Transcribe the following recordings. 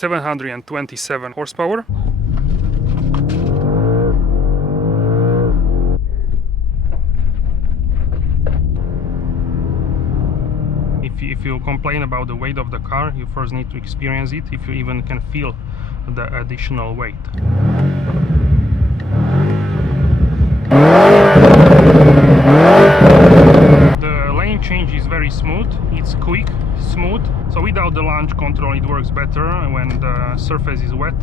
727 horsepower. If you complain about the weight of the car, you first need to experience it, if you even can feel the additional weight. The lane change is very smooth, it's quick, smooth, so without the launch control it works better when the surface is wet.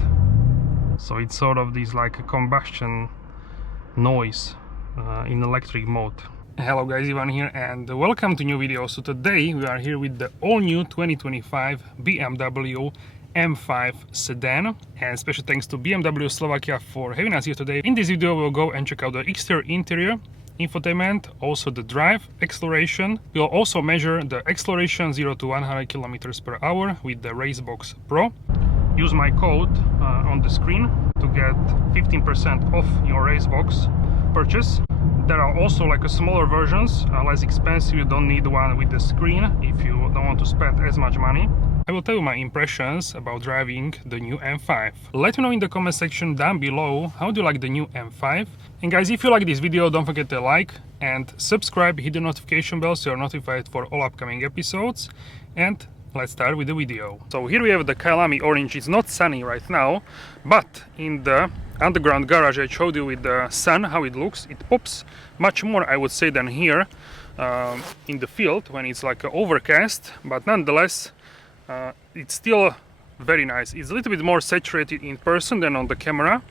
So it's sort of this like a combustion noise in electric mode. Hello guys, Ivan here and welcome to new video. So today we are here with the all new 2025 BMW M5 sedan, and special thanks to BMW Slovakia for having us here today. In this video we'll go and check out the exterior, interior, infotainment, also the drive, acceleration. We'll also measure the acceleration 0 to 100 km per hour with the Racebox Pro. Use my code on the screen to get 15% off your Racebox purchase. There are also like a smaller versions, less expensive. You don't need one with the screen if you don't want to spend as much money. I will tell you my impressions about driving the new M5. Let me know in the comment section down below how do you like the new M5. And guys, if you like this video, don't forget to like and subscribe, hit the notification bell so you're notified for all upcoming episodes. And let's start with the video. So here we have the Kyalami Orange. It's not sunny right now, but in the underground garage I showed you with the sun how it looks. It pops much more, I would say, than here in the field when it's like overcast, but nonetheless it's still very nice. It's a little bit more saturated in person than on the camera,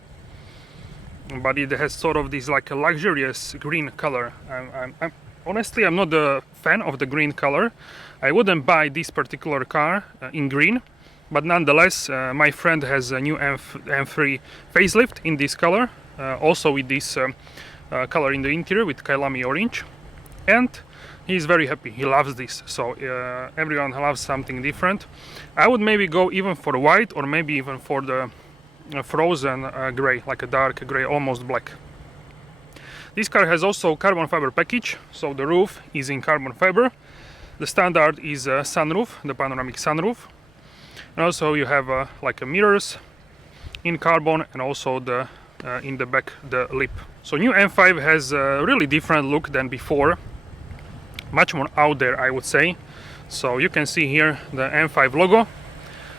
but it has sort of this like a luxurious green color. Honestly, I'm not a fan of the green color. I wouldn't buy this particular car in green, but nonetheless my friend has a new M3 facelift in this color, also with this color in the interior with Kyalami Orange, and he's very happy. He loves this. So everyone loves something different. I would maybe go even for white, or maybe even for the frozen gray, like a dark gray, almost black. This car has also carbon fiber package, so the roof is in carbon fiber. The standard is a sunroof, the panoramic sunroof, and also you have like a mirrors in carbon, and also the in the back the lip. So new M5 has a really different look than before, much more out there, I would say. So you can see here the M5 logo.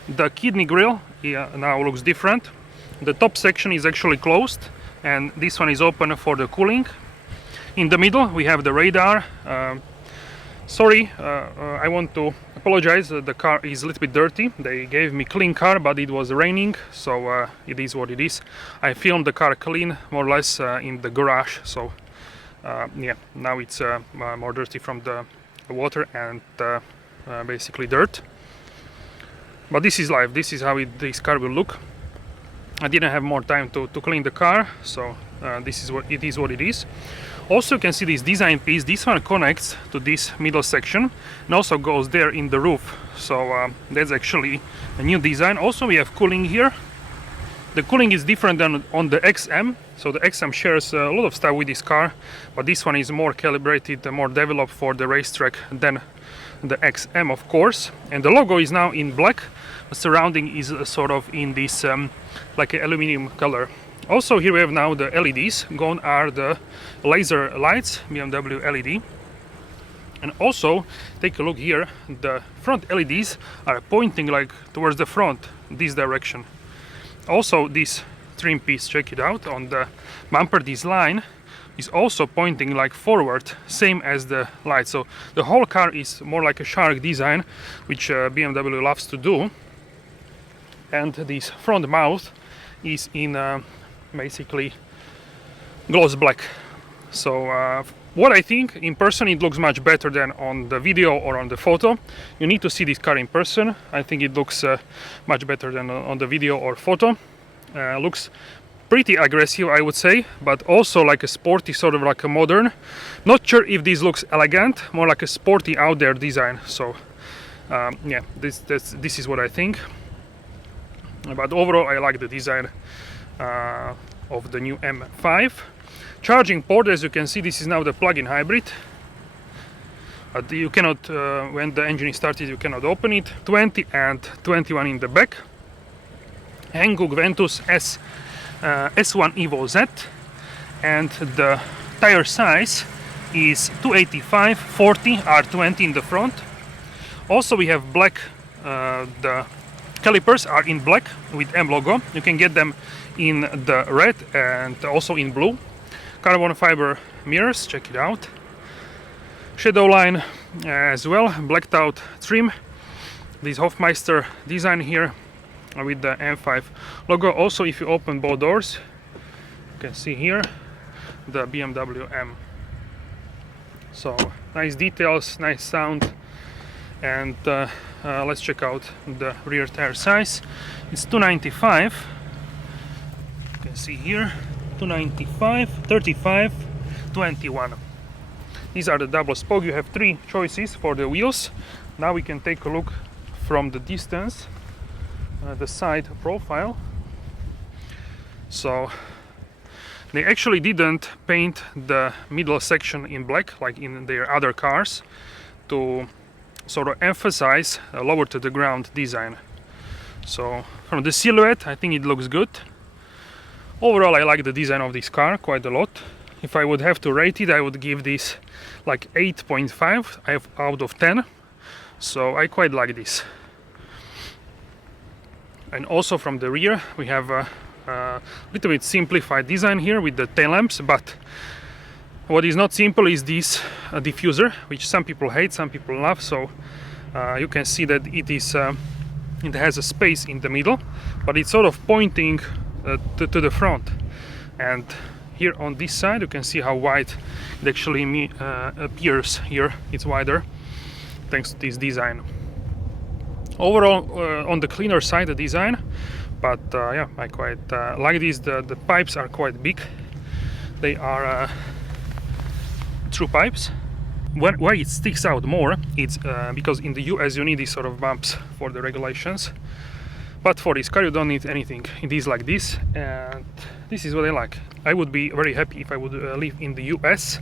The kidney grille now looks different. The top section is actually closed, and this one is open for the cooling. In the middle we have the radar. Sorry, I want to apologize, the car is a little bit dirty. They gave me clean car, but it was raining, so it is what it is. I filmed the car clean, more or less, in the garage, so yeah, now it's more dirty from the water and basically dirt. But this is life, this is how this car will look. I didn't have more time to clean the car, so this is what it is. Also you can see this design piece. This one connects to this middle section and also goes there in the roof, so that's actually a new design. Also we have cooling here. The cooling is different than on the XM, so the XM shares a lot of stuff with this car, but this one is more calibrated, more developed for the racetrack than the XM, of course. And the logo is now in black. The surrounding is sort of in this like an aluminum color. Also here we have now the LEDs. Gone are the laser lights, BMW LED. And also take a look here, the front LEDs are pointing like towards the front, this direction. Also this trim piece, check it out, on the bumper, this line is also pointing like forward, same as the light. So the whole car is more like a shark design, which BMW loves to do. And this front mouth is in basically gloss black. So what I think, in person it looks much better than on the video or on the photo. You need to see this car in person. I think it looks much better than on the video or photo. Looks pretty aggressive, I would say, but also like a sporty, sort of like a modern. Not sure if this looks elegant, more like a sporty out there design. So yeah, this is what I think. But overall I like the design of the new M5. Charging port, as you can see, this is now the plug-in hybrid. You cannot, when the engine is started, you cannot open it. 20 and 21 in the back. Hankook Ventus S1 Evo Z, and the tire size is 285/40 R20 in the front. Also we have black, the calipers are in black with M logo. You can get them in the red and also in blue. Carbon fiber mirrors, check it out. Shadow line as well, blacked out trim. This Hofmeister design here with the M5 logo. Also, if you open both doors, you can see here the BMW M. So nice details, nice sound. And let's check out the rear tire size. It's 295. You can see here 295, 35, 21. These are the double spoke. You have 3 choices for the wheels. Now we can take a look from the distance, the side profile. So they actually didn't paint the middle section in black like in their other cars to sort of emphasize a lower to the ground design. So from the silhouette, I think it looks good. Overall, I like the design of this car quite a lot. If I would have to rate it, I would give this like 8.5 out of 10. So I quite like this. And also from the rear, we have a little bit simplified design here with the tail lamps, but what is not simple is this diffuser, which some people hate, some people love. So you can see that it has a space in the middle, but it's sort of pointing to the front. And here on this side, you can see how wide it actually appears here. It's wider thanks to this design. Overall, on the cleaner side, the design, but yeah, I quite like this. The pipes are quite big. They are true pipes. Where it sticks out more, it's because in the US you need these sort of bumps for the regulations, but for this car you don't need anything. It is like this, and this is what I like. I would be very happy if I would live in the US,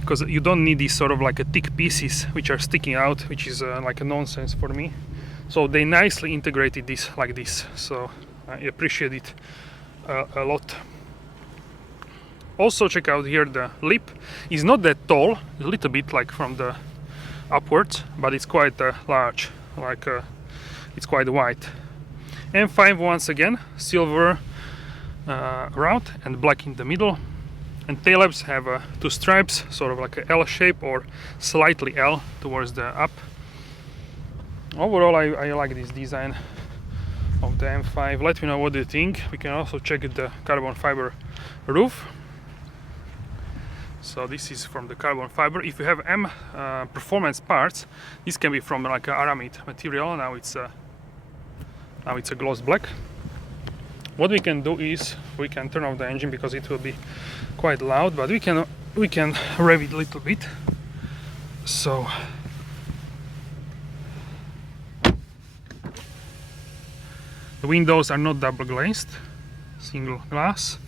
because you don't need these sort of like thick pieces which are sticking out, which is like a nonsense for me. So they nicely integrated this like this, so I appreciate it a lot. Also check out here, the lip is not that tall, a little bit like from the upwards, but it's quite large, like it's quite wide. M5 once again, silver route and black in the middle. And tail lamps have 2 stripes, sort of like a L shape or slightly L towards the up. Overall, I like this design of the M5. Let me know what you think. We can also check the carbon fiber roof. So this is from the carbon fiber. If you have M performance parts, this can be from like a aramid material. Now it's a gloss black. What we can do is we can turn off the engine because it will be quite loud, but we can rev it a little bit. So the windows are not double glazed, single glass.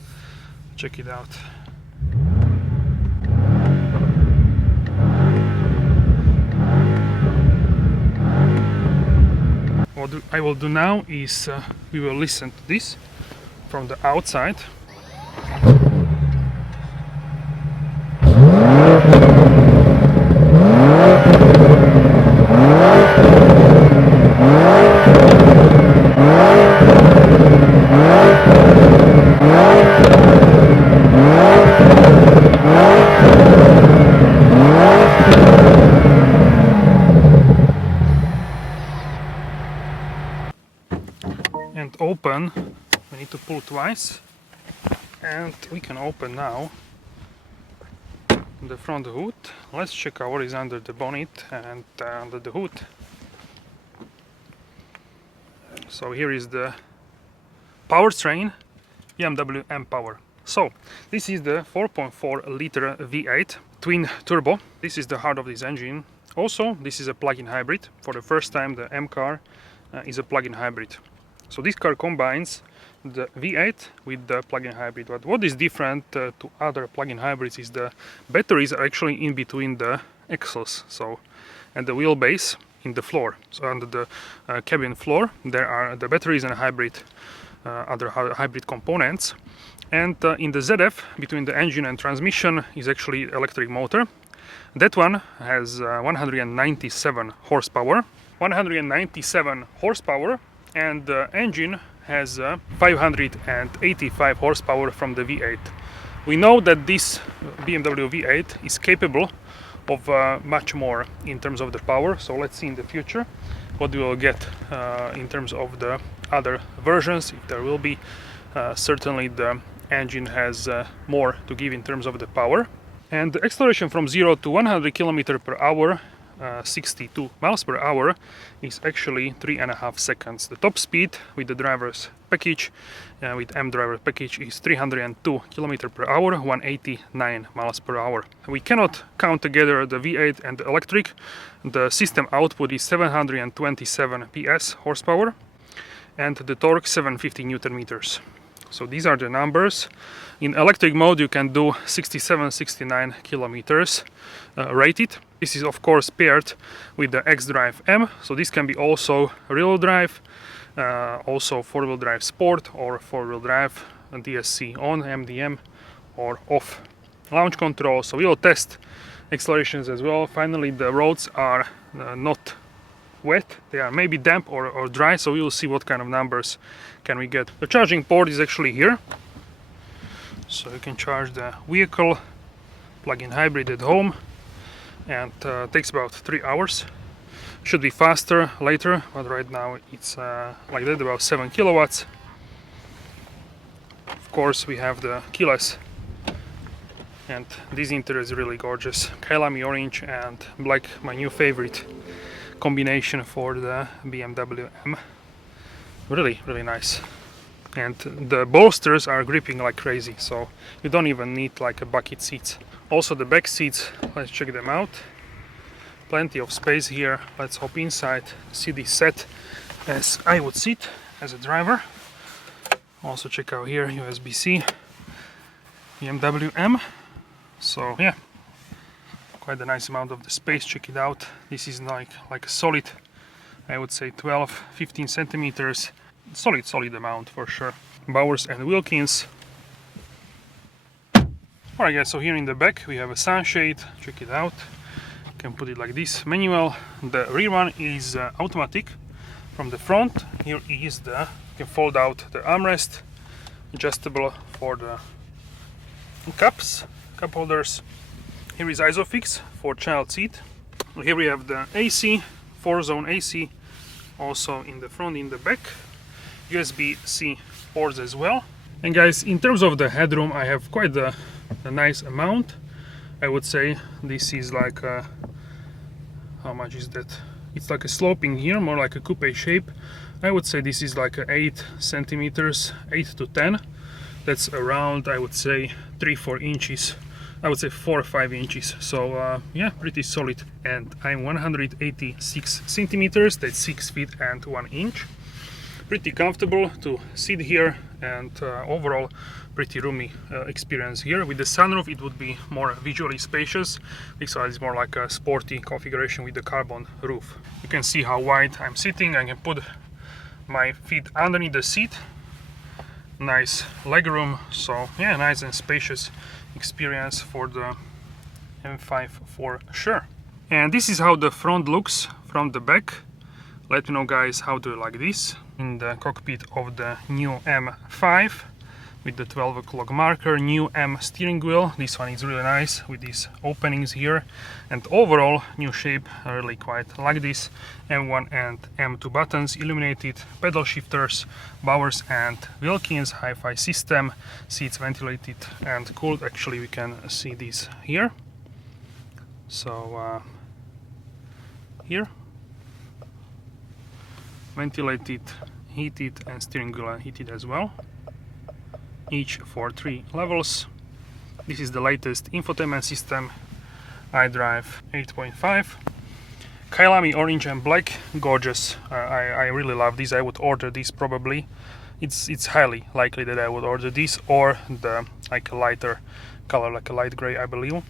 Check it out. What I will do now is we will listen to this from the outside. And open, we need to pull twice, and we can open now the front hood. Let's check out what is under the bonnet and under the hood. So here is the powertrain, BMW M Power. So this is the 4.4 liter V8 twin turbo. This is the heart of this engine. Also, this is a plug-in hybrid. For the first time, the M car is a plug-in hybrid. So this car combines the V8 with the plug-in hybrid. But what is different to other plug-in hybrids is the batteries are actually in between the axles, so, and the wheelbase in the floor. So under the cabin floor there are the batteries and hybrid other hybrid components. And in the ZF, between the engine and transmission, is actually electric motor. That one has 197 horsepower. 197 horsepower, and the engine has 585 horsepower from the V8. We know that this BMW V8 is capable of much more in terms of the power, so let's see in the future what we will get in terms of the other versions, if there will be. Certainly the engine has more to give in terms of the power. And the acceleration from 0 to 100 km per hour, 62 miles per hour, is actually 3.5 seconds. The top speed with the driver's package, with M driver package, is 302 km per hour, 189 miles per hour. We cannot count together the V8 and the electric. The system output is 727 PS horsepower, and the torque 750 Newton meters. So these are the numbers. In electric mode you can do 67-69 kilometers rated. This is of course paired with the X-Drive M, so this can be also rear-wheel drive, also four-wheel drive sport, or four-wheel drive DSC on, MDM, or off. Launch control, so we will test accelerations as well. Finally, the roads are not wet, they are maybe damp or dry, so we will see what kind of numbers can we get. The charging port is actually here, so you can charge the vehicle, plug-in hybrid at home, and takes about 3 hours. Should be faster later, but right now it's like that, about 7 kilowatts. Of course we have the keyless, and this interior is really gorgeous. Kailami orange and black, my new favorite combination for the BMW M. Really, really nice. And the bolsters are gripping like crazy, so you don't even need like a bucket seats. Also the back seats, let's check them out. Plenty of space here. Let's hop inside, see this set as I would sit as a driver. Also check out here, USB-C, BMW M. So yeah, quite a nice amount of the space. Check it out. This is like a solid, I would say 12-15 centimeters. Solid amount for sure. Bowers and Wilkins. Alright guys, so here in the back we have a sunshade. Check it out. You can put it like this. Manual. The rear one is automatic. From the front, here is the, you can fold out the armrest, adjustable for the cup holders. Here is Isofix for child seat. Here we have the AC, 4-zone AC, also in the front, in the back. USB-C ports as well. And guys, in terms of the headroom, I have quite a nice amount. I would say this is like how much is that? It's like a sloping here, more like a coupe shape. I would say this is like 8 centimeters, 8 to 10. That's around, I would say, 3-4 inches. I would say 4 or 5 inches. So yeah, pretty solid. And I'm 186 centimeters. That's 6 feet and 1 inch. Pretty comfortable to sit here, and overall pretty roomy experience here. With the sunroof it would be more visually spacious. This one is more like a sporty configuration with the carbon roof. You can see how wide I'm sitting. I can put my feet underneath the seat. Nice legroom, so yeah, nice and spacious experience for the M5 for sure. And this is how the front looks from the back. Let me know guys, how do you like this? In the cockpit of the new M5 with the 12 o'clock marker, new M steering wheel. This one is really nice with these openings here, and overall new shape. I really quite like this. M1 and M2 buttons, illuminated pedal shifters, Bowers and Wilkins hi-fi system, seats ventilated and cooled. Actually we can see this here. So here, ventilated, heated, and steering wheel heated as well, each for 3 levels. This is the latest infotainment system, iDrive 8.5. Kailami orange and black, gorgeous. I really love this. I would order this probably. It's highly likely that I would order this, or the like a lighter color, like a light gray, I believe.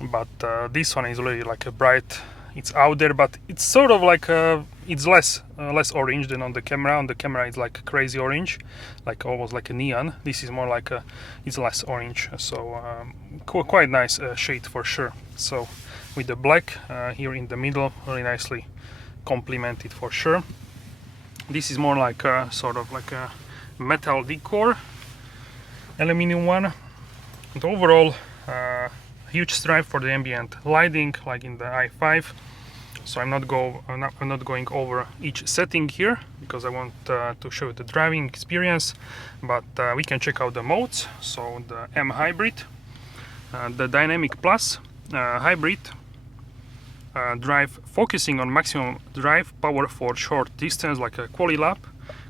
But this one is really like a bright. It's out there, but it's sort of like it's less orange than on the camera. On the camera it's like crazy orange, like almost like a neon. This is more like it's less orange, so quite nice shade for sure. So with the black here in the middle, really nicely complemented for sure. This is more like sort of like a metal decor, aluminum one. And overall, huge stripe for the ambient lighting, like in the i5. So I'm not going over each setting here because I want to show you the driving experience. But we can check out the modes. So the M Hybrid, the Dynamic Plus Hybrid drive, focusing on maximum drive power for short distance, like a quali lap,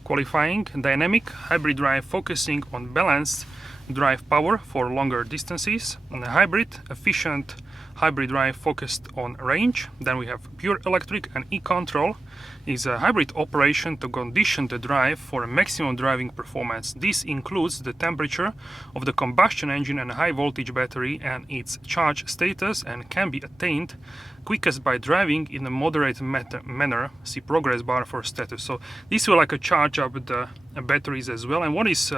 qualifying. Dynamic Hybrid drive, focusing on balanced drive power for longer distances. And the Hybrid Efficient Hybrid drive, focused on range. Then we have Pure Electric, and e-control is a hybrid operation to condition the drive for a maximum driving performance. This includes the temperature of the combustion engine and high voltage battery and its charge status, and can be attained quickest by driving in a moderate manner. See progress bar for status. So this will like a charge up the batteries as well. And what is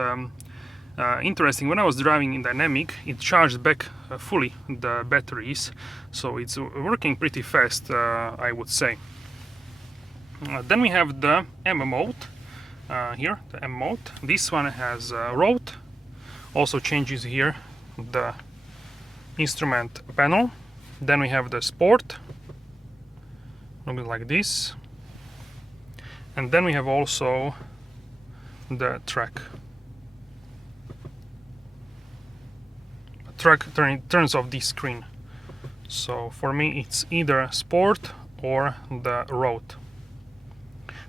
interesting, when I was driving in dynamic, it charged back fully the batteries, so it's working pretty fast, I would say. Then we have the M mode here, the M mode. This one has road, also changes here the instrument panel. Then we have the sport, looking like this, and then we have also the track. Track turns off this screen, so for me it's either sport or the road.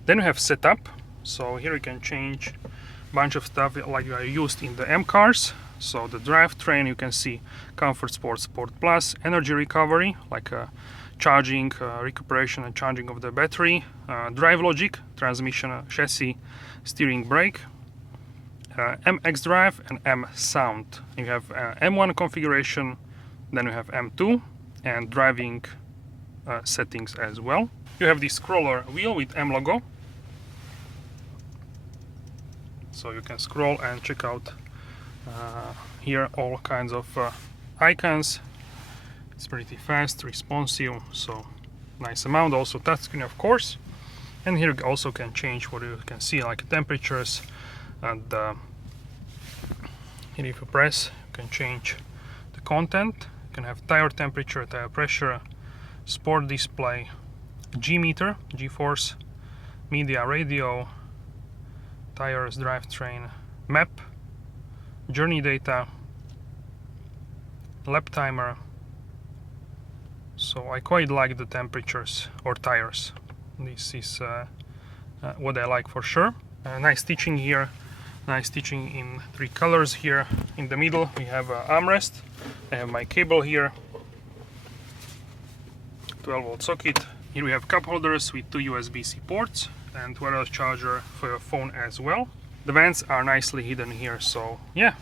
Then we have setup, so here you can change a bunch of stuff like I used in the M cars. So the drivetrain, you can see Comfort Sport, Sport Plus, energy recovery, like charging, recuperation and charging of the battery, drive logic, transmission, chassis, steering, brake, MX drive and M sound. You have M1 configuration, then you have M2 and driving settings as well. You have this scroller wheel with M logo, so you can scroll and check out here all kinds of icons. It's pretty fast, responsive, so nice amount. Also touchscreen, of course, and here you also can change what you can see, like temperatures. And here if you press, you can change the content. You can have tire temperature, tire pressure, sport display, G meter, G-force, media, radio, tires, drivetrain, map, journey data, lap timer. So I quite like the temperatures or tires. This is what I like for sure. Nice stitching here. Nice stitching in 3 colors here. In the middle we have an armrest. I have my cable here, 12-volt socket. Here we have cup holders with 2 USB-C ports and wireless charger for your phone as well. The vents are nicely hidden here, so yeah,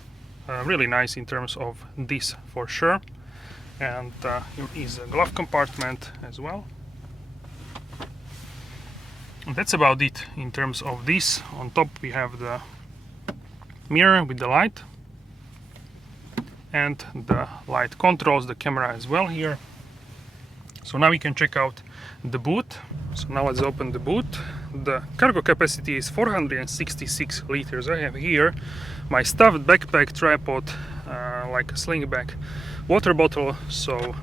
really nice in terms of this for sure. And here is a glove compartment as well. And that's about it in terms of this. On top we have the mirror with the light, and the light controls the camera as well here. So now we can check out the boot. So now let's open the boot. The cargo capacity is 466 liters. I have here my stuffed backpack, tripod, like a sling bag, water bottle. So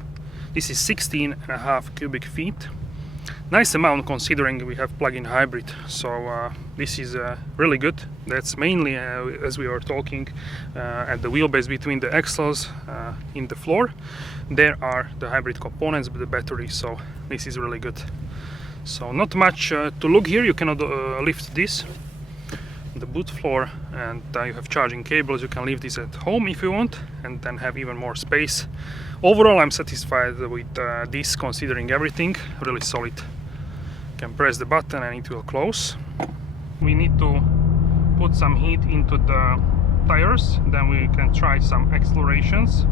this is 16.5 cubic feet. Nice amount considering we have plug-in hybrid, so this is really good. That's mainly, as we were talking, at the wheelbase between the axles in the floor. There are the hybrid components with the battery, so this is really good. So not much to look here. You cannot lift this, the boot floor, and you have charging cables. You can leave this at home if you want, and then have even more space. Overall, I'm satisfied with this, considering everything. Really solid. You can press the button and it will close. We need to put some heat into the tires, then we can try some accelerations.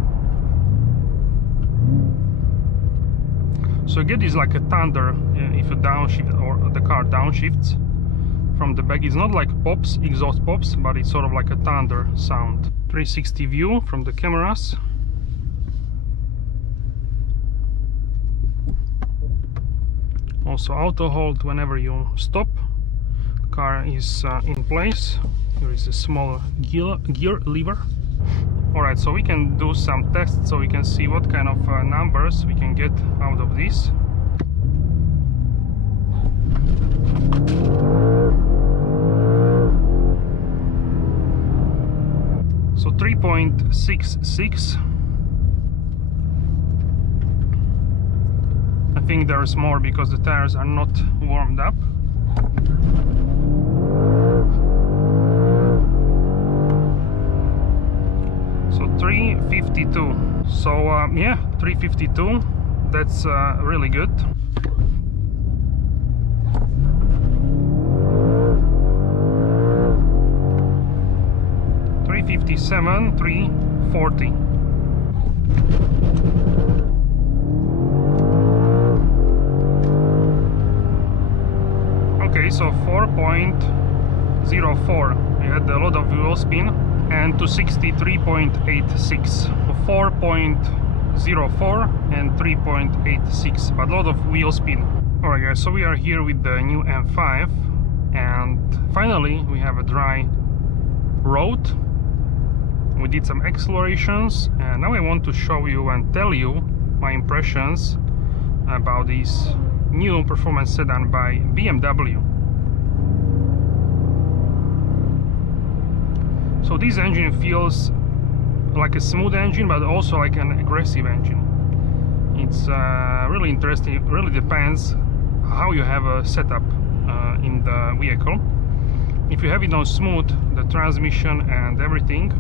So you get this like a thunder if you downshift or the car downshifts from the back. It's not like pops, exhaust pops, but it's sort of like a thunder sound. 360 view from the cameras. Also auto hold whenever you stop. The car is in place. Here is a small gear lever. Alright, so we can do some tests so we can see what kind of numbers we can get out of this. So 3.66. I think there's more because the tires are not warmed up. So 352. So yeah, 352. That's really good. $357, $340. Okay, so 4.04. We had a lot of wheel spin. And to 63.86. 4.04 and 3.86, but a lot of wheel spin. Alright guys, so we are here with the new M5, and finally we have a dry road. We did some explorations, and now I want to show you and tell you my impressions about this new performance sedan by BMW. So this engine feels like a smooth engine, but also like an aggressive engine. It's really interesting. It really depends how you have a setup in the vehicle. If you have it on smooth, the transmission and everything,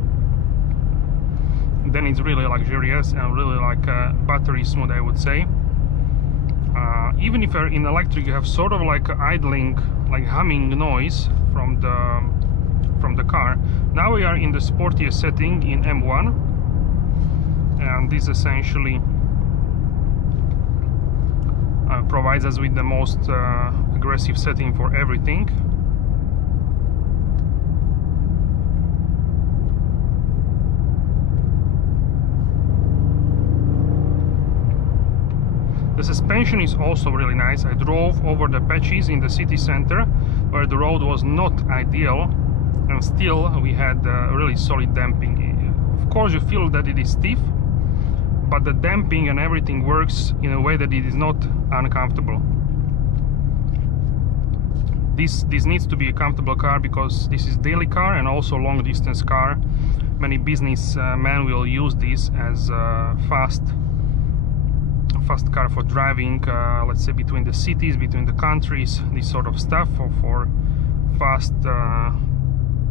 then it's really luxurious and really like battery smooth, I would say. Even if you're in electric, you have sort of like idling, like humming noise from the car. Now we are in the sportiest setting in M1, and this essentially provides us with the most aggressive setting for everything. The suspension is also really nice. I drove over the patches in the city center where the road was not ideal, and still we had really solid damping. Of course you feel that it is stiff, but the damping and everything works in a way that it is not uncomfortable. This needs to be a comfortable car because this is daily car and also long distance car. Many business men will use this as a fast car for driving, let's say between the cities, between the countries, this sort of stuff, for fast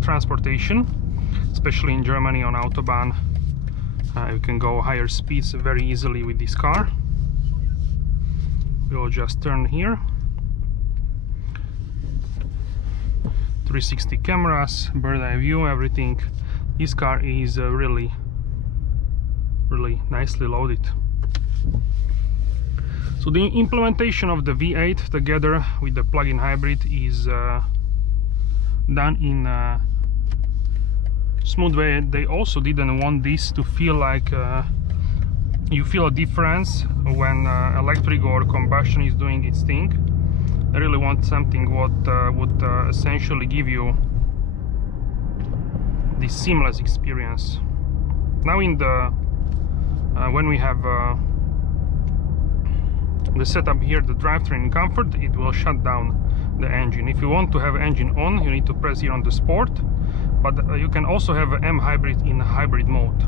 transportation, especially in Germany on Autobahn. You can go higher speeds very easily with this car. We'll just turn here. 360 cameras, bird eye view, everything. This car is really nicely loaded. So the implementation of the V8 together with the plug-in hybrid is done in a smooth way. They also didn't want this to feel like you feel a difference when electric or combustion is doing its thing. I really want something what would essentially give you this seamless experience. Now in the when we have the setup here, the drivetrain comfort, it will shut down the engine. If you want to have engine on, you need to press here on the sport, but you can also have an M hybrid in hybrid mode.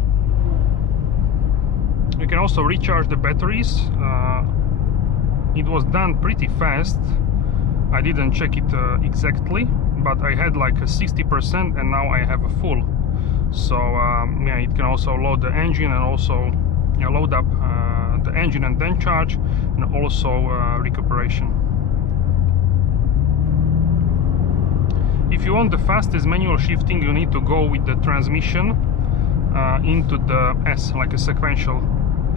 You can also recharge the batteries. It was done pretty fast. I didn't check it exactly, but I had like a 60% and now I have a full. So yeah, it can also load the engine and also load up the engine and then charge, and also recuperation. If you want the fastest manual shifting, you need to go with the transmission into the S, like a sequential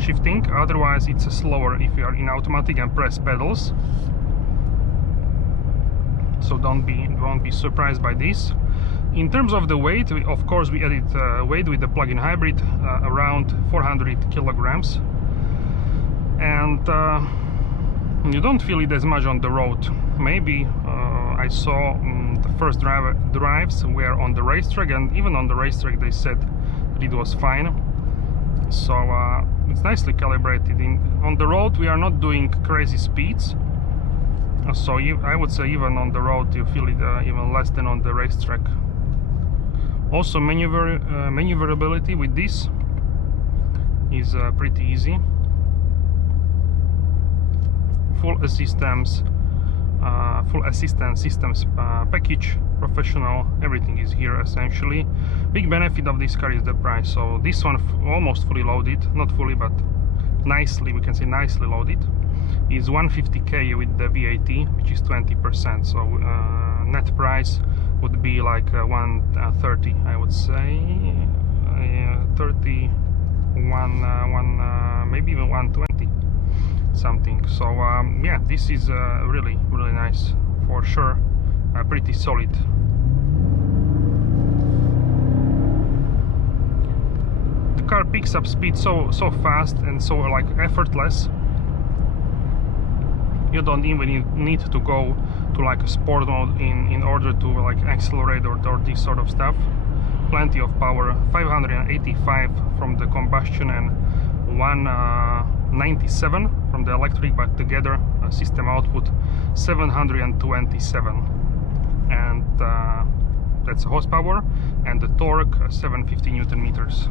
shifting, otherwise it's slower if you are in automatic and press pedals. So don't be surprised by this. In terms of the weight, of course we added weight with the plug-in hybrid, around 400 kilograms, and you don't feel it as much on the road. Maybe I saw the first drives were on the racetrack, and even on the racetrack they said that it was fine. So it's nicely calibrated. On the road we are not doing crazy speeds, so I would say even on the road you feel it even less than on the racetrack. Also maneuverability with this is pretty easy. Full assistance systems package, professional, everything is here essentially. Big benefit of this car is the price. So this one almost fully loaded, not fully but nicely, we can say nicely loaded, is 150k with the VAT, which is 20%. So net price would be like 130, I would say, 31, maybe even 120 something. So yeah, this is really nice for sure, pretty solid. The car picks up speed so fast and so like effortless. You don't even need to go to like a sport mode in order to like accelerate or this sort of stuff. Plenty of power, 585 from the combustion and 197 from the electric, but together system output 727, and that's horsepower, and the torque 750 Newton meters.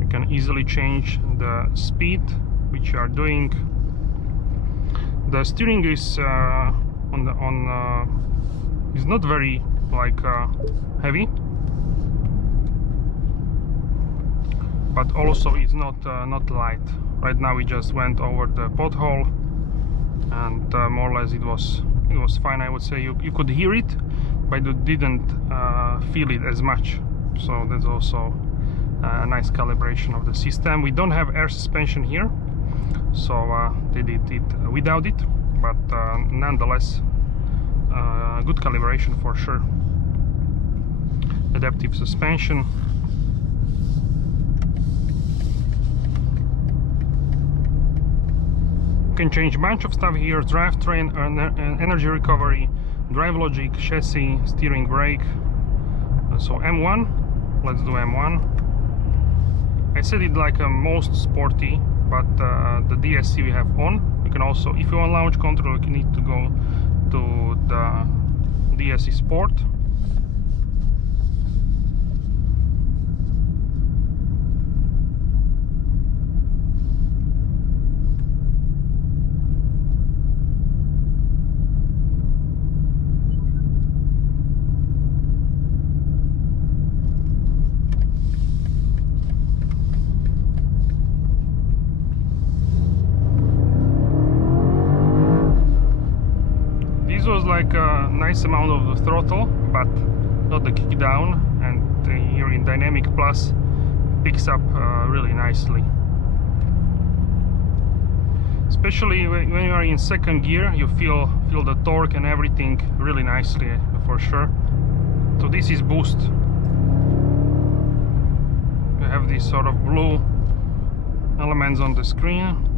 You can easily change the speed which you are doing. The steering is is not very like heavy, but also it's not light. Right now we just went over the pothole, and more or less it was fine. I would say you could hear it, but you didn't feel it as much. So that's also a nice calibration of the system. We don't have air suspension here, so they did it without it, but nonetheless good calibration for sure. Adaptive suspension. You can change a bunch of stuff here: drivetrain, energy recovery, drive logic, chassis, steering, brake. So M1, let's do M1. I said it like a most sporty, but the DSC we have on. You can also, if you want launch control, you need to go to the DSC Sport. This was like a nice amount of the throttle, but not the kick down, and here in Dynamic Plus picks up really nicely. Especially when you are in second gear, you feel the torque and everything really nicely for sure. So this is boost. You have these sort of blue elements on the screen.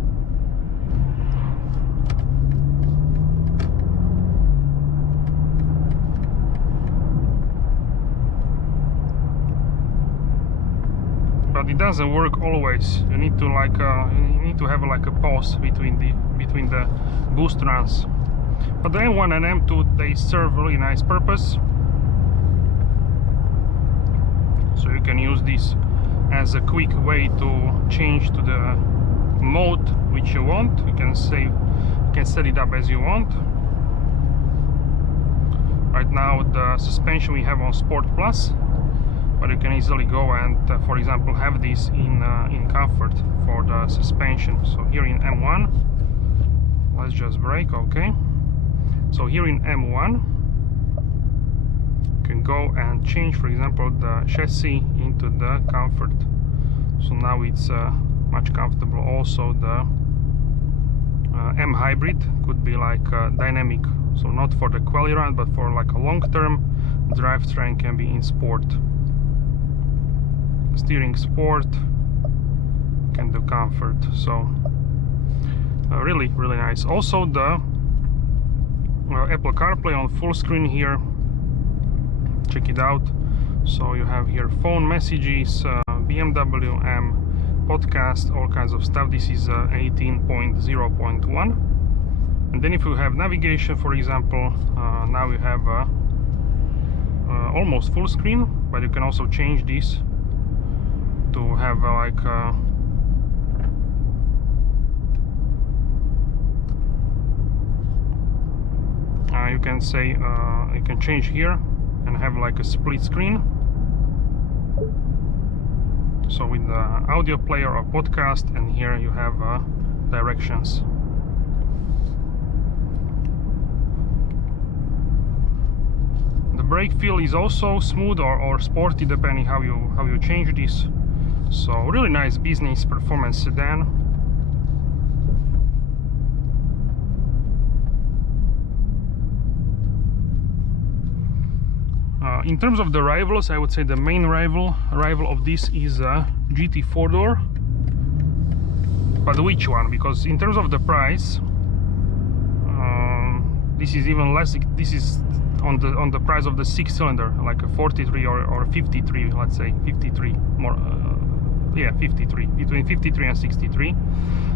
But it doesn't work always. You need to like you need to have like a pause between the boost runs. But the M1 and M2, they serve really nice purpose. So you can use this as a quick way to change to the mode which you want. You can set it up as you want. Right now the suspension we have on Sport Plus, but you can easily go and for example have this in comfort for the suspension. So here in M1, let's just brake. Okay, so here in M1 can go and change, for example, the chassis into the comfort. So now it's much comfortable. Also the M hybrid could be like dynamic, so not for the quali run, but for like a long-term drivetrain can be in sport. Steering sport, can do comfort. So really nice. Also the Apple CarPlay on full screen here. Check it out. So you have here phone messages, BMW M, podcast, all kinds of stuff. This is 18.0.1. and then if you have navigation, for example, now you have almost full screen, but you can also change this to have like you can say you can change here and have like a split screen. So with the audio player or podcast, and here you have directions. The brake feel is also smooth or sporty, depending how you change this. So really nice business performance sedan. In terms of the rivals, I would say the main rival of this is a GT 4-door. But which one? Because in terms of the price, this is even less. This is on the price of the 6-cylinder, like a 43 or 53, let's say 53 more. Yeah, 53, between 53 and 63.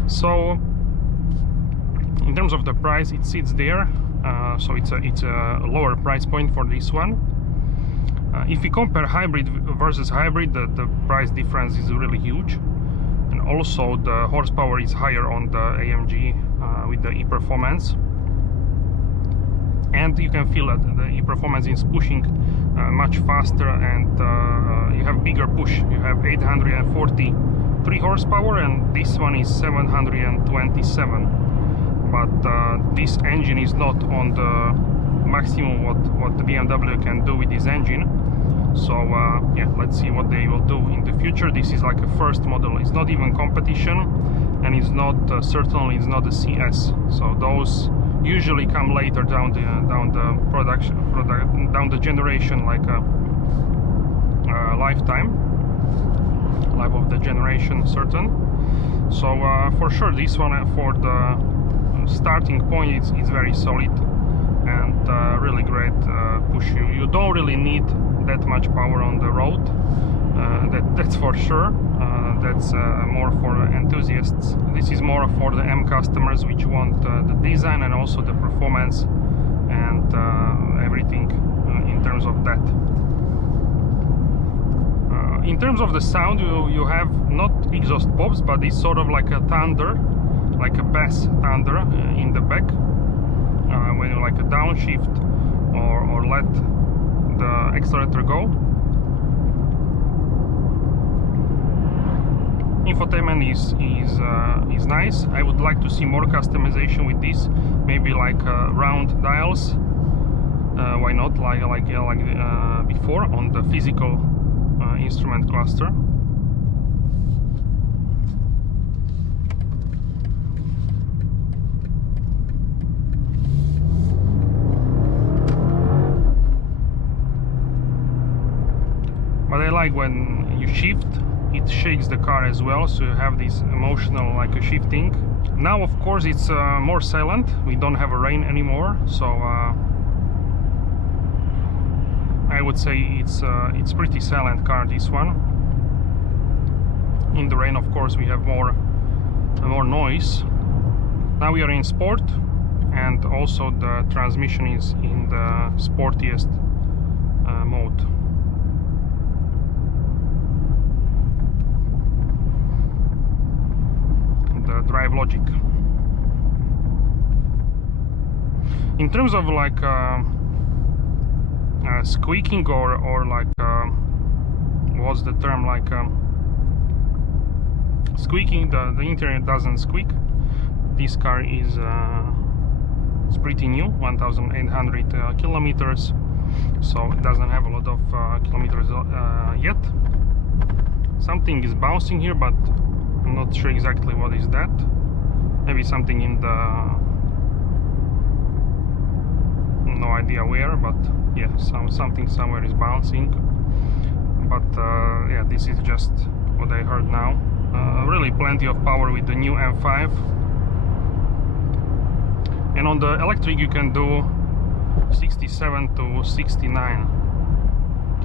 So in terms of the price, it sits there. So it's a lower price point for this one. If we compare hybrid versus hybrid, the price difference is really huge, and also the horsepower is higher on the AMG with the e-performance, and you can feel that the e-performance is pushing much faster, and you have bigger push. You have 843 horsepower, and this one is 727, but this engine is not on the maximum what the BMW can do with this engine. So yeah, let's see what they will do in the future. This is like a first model. It's not even competition, and it's not certainly it's not a CS. So those usually come later down the production down the generation, like a lifetime life of the generation certain. So for sure this one for the starting point it's very solid, and really great push. You don't really need that much power on the road, that's for sure. That's more for enthusiasts. This is more for the M customers which want the design and also the performance and everything in terms of that. In terms of the sound, you have not exhaust pops, but it's sort of like a thunder, like a bass thunder in the back. When you like a downshift or let the accelerator go. Infotainment is nice. I would like to see more customization with this, maybe like round dials. Why not, like before on the physical instrument cluster. But I like when you shift, it shakes the car as well, so you have this emotional like a shifting. Now of course it's more silent. We don't have a rain anymore, so I would say it's pretty silent car, this one. In the rain of course we have more noise. Now we are in sport, and also the transmission is in the sportiest mode. The drive logic. In terms of like squeaking or like what's the term, like squeaking, the interior doesn't squeak. This car is it's pretty new, 1800 kilometers. so it doesn't have a lot of kilometers yet. Something is bouncing here, but I'm not sure exactly what is that. Maybe something in the... no idea where, but yeah, something somewhere is bouncing. But yeah, this is just what I heard now. Really plenty of power with the new M5. And on the electric you can do 67 to 69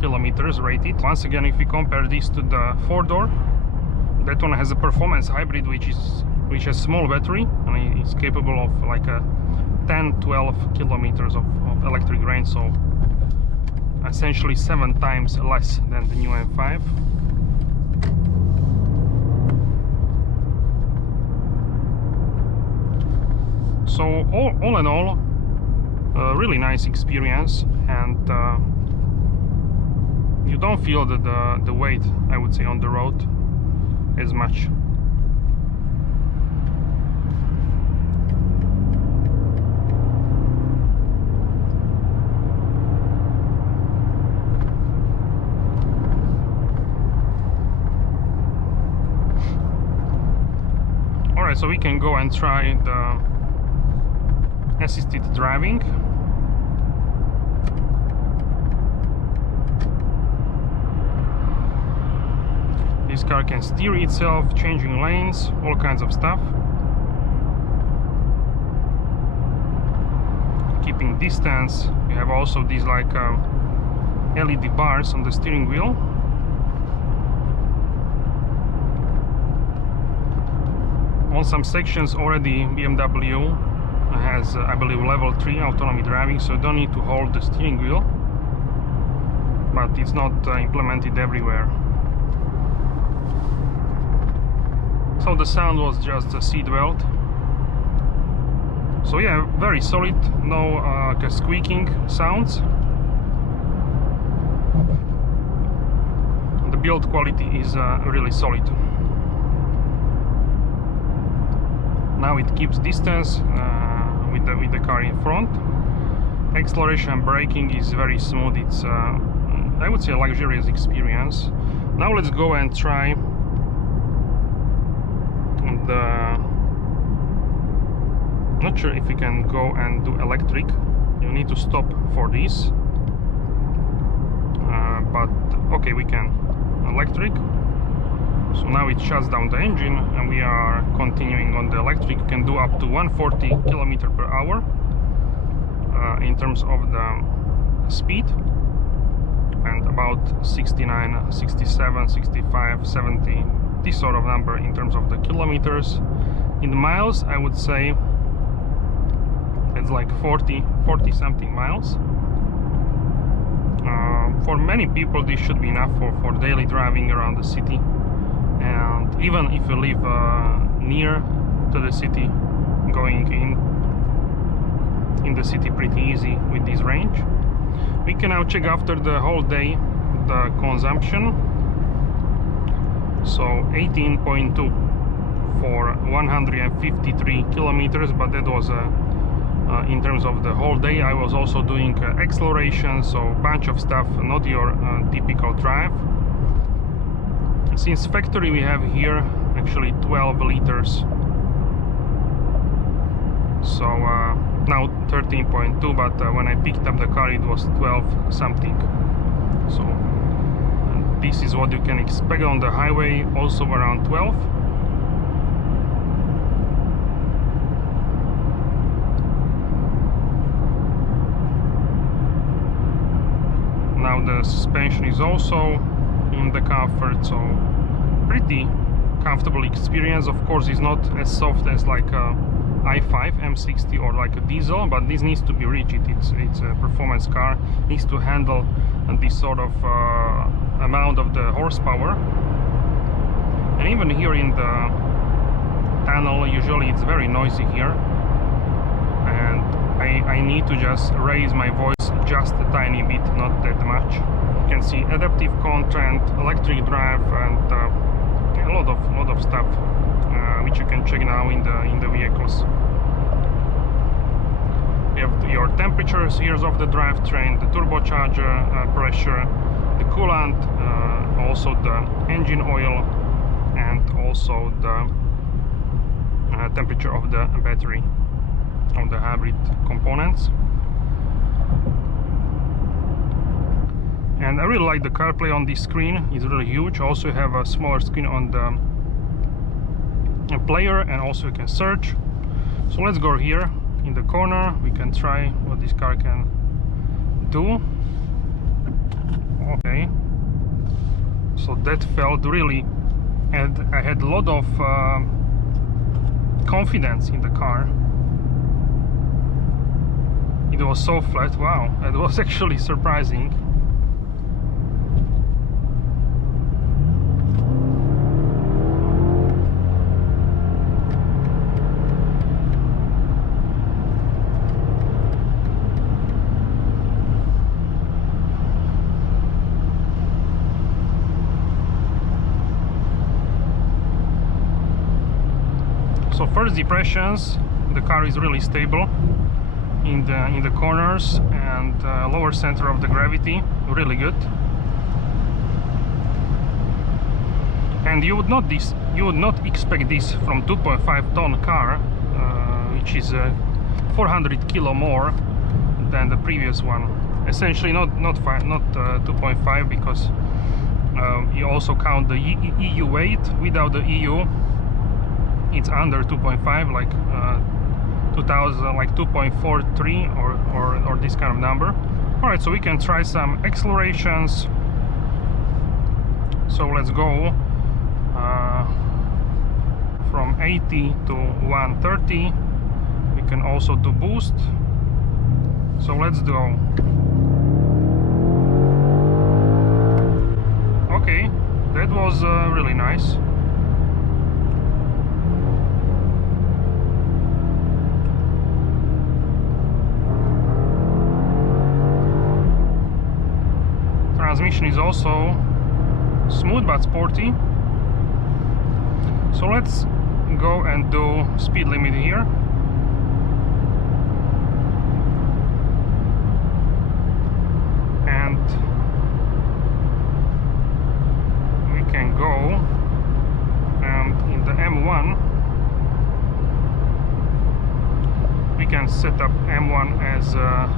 kilometers rated. Once again, if we compare this to the 4-door, that one has a performance hybrid which has small battery and it's capable of like a 10-12 kilometers of electric range, so essentially 7 times less than the new M5. So all in all, a really nice experience, and you don't feel the weight, I would say, on the road as much. Alright, so we can go and try the assisted driving. This car can steer itself, changing lanes, all kinds of stuff. Keeping distance. You have also these like LED bars on the steering wheel. On some sections already BMW has, I believe, level 3 autonomy driving, so you don't need to hold the steering wheel, but it's not implemented everywhere. So the sound was just a seat belt. So yeah, very solid, no squeaking sounds. The build quality is really solid. Now it keeps distance with the car in front. Acceleration and braking is very smooth. It's I would say a luxurious experience. Now let's go and try the... not sure if we can go and do electric. You need to stop for this, but okay, we can. Electric. So now it shuts down the engine and we are continuing on the electric. You can do up to 140 km/h in terms of the speed, and about 69, 67, 65, 70, this sort of number in terms of the kilometers. In the miles, I would say it's like 40 something miles. For many people this should be enough for daily driving around the city. And even if you live near to the city, going in the city pretty easy with this range. We can now check after the whole day the consumption. So 18.2 for 153 kilometers, but that was in terms of the whole day. I was also doing acceleration, so a bunch of stuff, not your typical drive. Since factory we have here actually 12 liters, so now 13.2, but when I picked up the car it was 12 something. So this is what you can expect on the highway, also around 12. Now the suspension is also in the comfort, so pretty comfortable experience. Of course it's not as soft as like a i5 M60 or like a diesel, but this needs to be rigid. It's a performance car, needs to handle this sort of amount of the horsepower. And even here in the tunnel, usually it's very noisy here, and I need to just raise my voice just a tiny bit, not that much. You can see adaptive content, electric drive, and a lot of stuff which you can check now in the vehicles. You have your temperature temperatures here of the drivetrain, the turbocharger pressure, the coolant, also the engine oil, and also the temperature of the battery of the hybrid components. And I really like the CarPlay on this screen. It's really huge. Also you have a smaller screen on the player, and also you can search. So let's go here in the corner. We can try what this car can do. Okay, so that felt really, and I had a lot of confidence in the car. It was so flat. Wow, it was actually surprising. So first impressions, the car is really stable in the corners, and lower center of the gravity, really good. And you would not expect this from 2.5 ton car, which is 400 kilo more than the previous one. Essentially not 2.5, because you also count the EU weight. Without the EU, it's under 2.5, like 2000, like 2.43 or this kind of number. All right, so we can try some accelerations. So let's go from 80 to 130. We can also do boost. So let's go. Okay, that was really nice. Transmission is also smooth but sporty. So let's go and do speed limit here. And we can go, and in the M1 we can set up M1 as a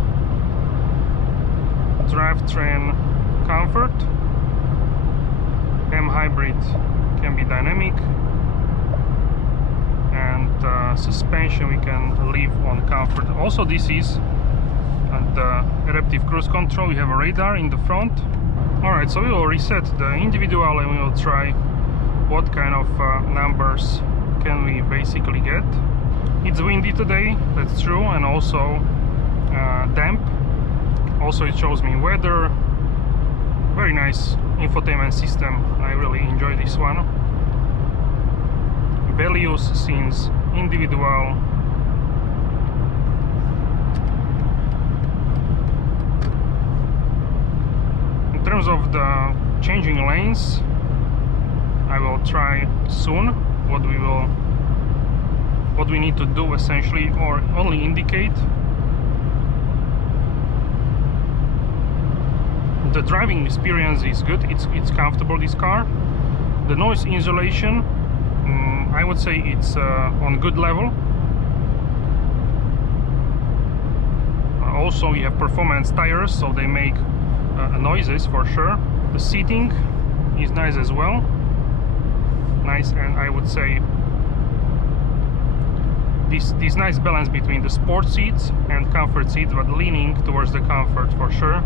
drivetrain comfort. M hybrid can be dynamic, and suspension we can leave on comfort. Also, this is the adaptive cruise control. We have a radar in the front. Alright, so we will reset the individual and we will try what kind of numbers can we basically get. It's windy today, that's true, and also damp. Also it shows me weather. Very nice infotainment system. I really enjoy this one. Values, scenes, individual. In terms of the changing lanes, I will try soon what we need to do essentially, or only indicate. The driving experience is good. It's comfortable, this car. The noise insulation, I would say it's on good level. Also we have performance tires, so they make noises for sure. The seating is nice as well. Nice, and I would say this nice balance between the sport seats and comfort seats, but leaning towards the comfort for sure.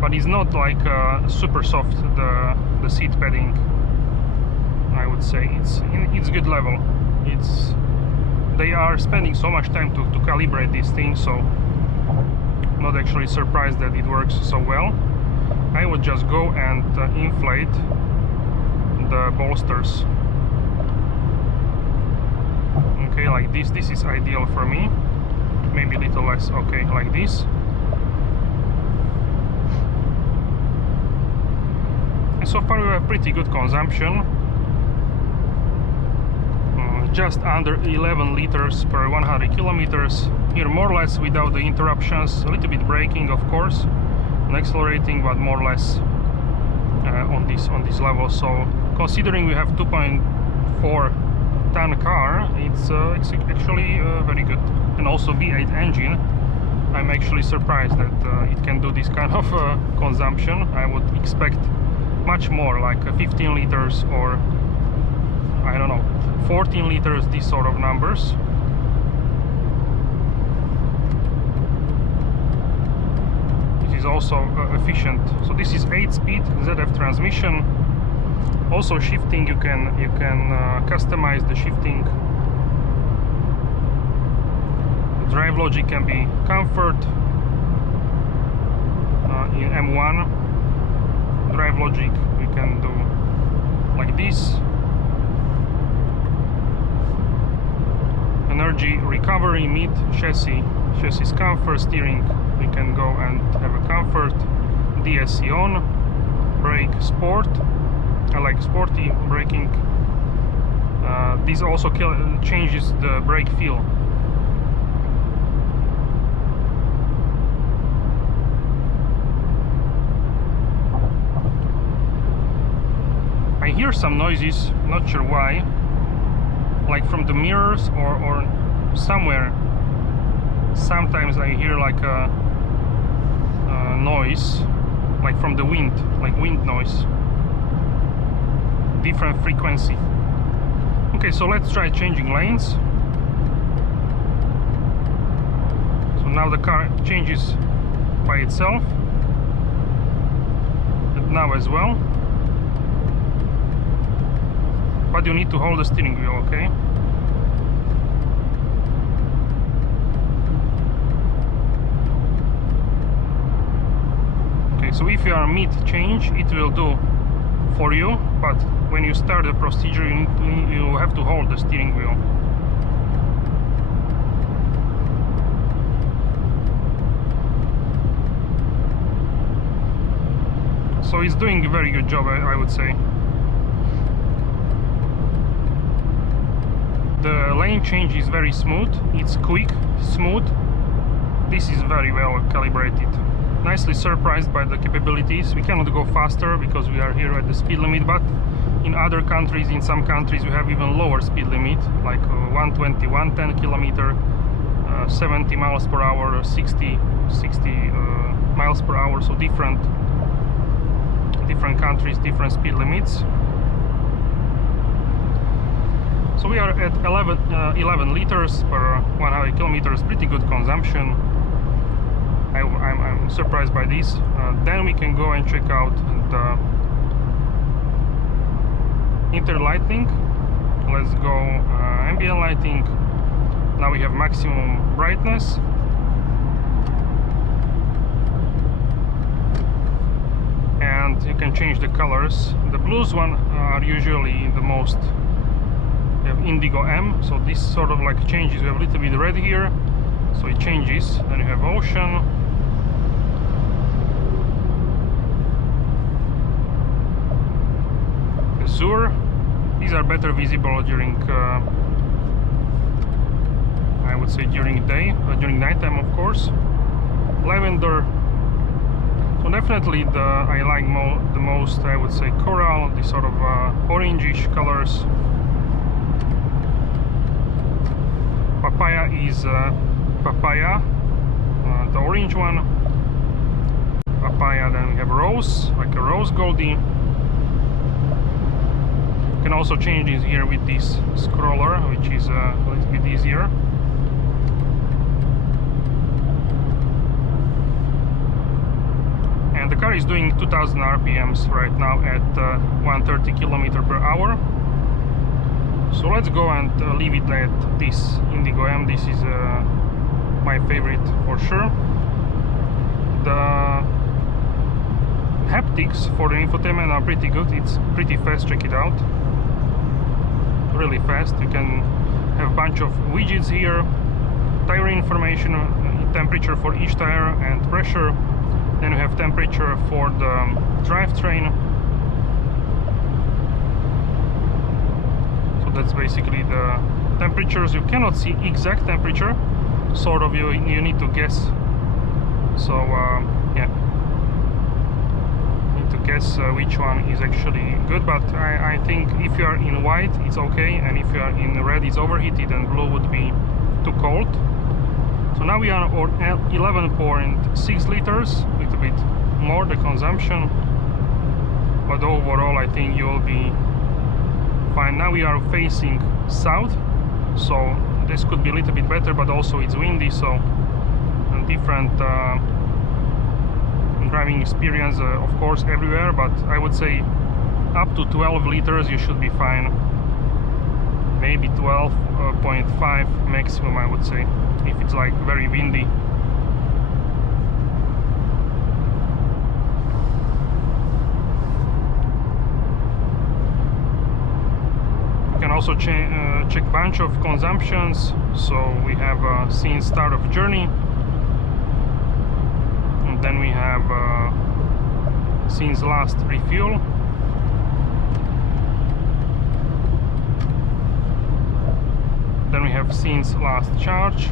But it's not like super soft, the seat padding. I would say it's good level. They are spending so much time to calibrate these things, so not actually surprised that it works so well. I would just go and inflate the bolsters. Okay, like this. This is ideal for me. Maybe a little less. Okay, like this. And so far we have pretty good consumption. just under 11 liters per 100 kilometers. Here more or less without the interruptions, a little bit braking of course, and accelerating, but more or less on this level. So considering we have 2.4 ton car, it's actually very good. And also V8 engine, I'm actually surprised that it can do this kind of consumption. I would expect much more, like 15 liters or I don't know, 14 liters, these sort of numbers. This is also efficient. So this is 8-speed ZF transmission. Also shifting, you can customize the shifting. The drive logic can be comfort. In M1 drive logic we can do like this. Energy recovery, mid, chassis comfort, steering we can go and have a comfort. DSC on, brake sport, I like sporty braking. This also changes the brake feel. I hear some noises, not sure why, like from the mirrors or somewhere. Sometimes I hear like a noise, like from the wind, like wind noise, different frequency. Okay, so let's try changing lanes. So now the car changes by itself, and now as well. But you need to hold the steering wheel, okay? Okay, so if you are mid-change, it will do for you, but when you start the procedure, you have to hold the steering wheel. So it's doing a very good job, I would say. The lane change is very smooth, it's quick, smooth. This is very well calibrated. Nicely surprised by the capabilities. We cannot go faster because we are here at the speed limit, but in other countries, in some countries, we have even lower speed limit, like 120, 110 kilometer, 70 miles per hour, 60 miles per hour. So different countries, different speed limits. So we are at 11 liters per 100 kilometers, pretty good consumption. I'm surprised by this. Then we can go and check out the interlighting. Let's go ambient lighting. Now we have maximum brightness. And you can change the colors. The blues one are usually the most. We have indigo M, so this sort of like changes. We have a little bit red here, so it changes. Then you have ocean. Azure. These are better visible during, I would say during day, during nighttime of course. Lavender. So definitely I like the most, I would say, coral, these sort of orangish colors. Papaya is papaya, the orange one. Papaya, then we have rose, like a rose goldie. You can also change this here with this scroller, which is a little bit easier. And the car is doing 2000 RPMs right now at 130 km per hour. So let's go and leave it at this indigo M. This is my favorite for sure. The haptics for the infotainment are pretty good. It's pretty fast, check it out. Really fast. You can have a bunch of widgets here, tire information, temperature for each tire and pressure. Then you have temperature for the drivetrain. So that's basically the temperatures. You cannot see exact temperature, sort of you need to guess. So yeah, need to guess which one is actually good, but I think if you are in white it's okay, and if you are in red it's overheated, and blue would be too cold. So now we are at 11.6 liters, a little bit more the consumption, but overall I think you will be fine. Now we are facing south, so this could be a little bit better, but also it's windy, so a different driving experience of course everywhere, but I would say up to 12 liters you should be fine. Maybe 12.5 maximum, I would say, if it's like very windy. You can also check bunch of consumptions. So we have since start of journey, and then we have since last refuel. Then we have since last charge,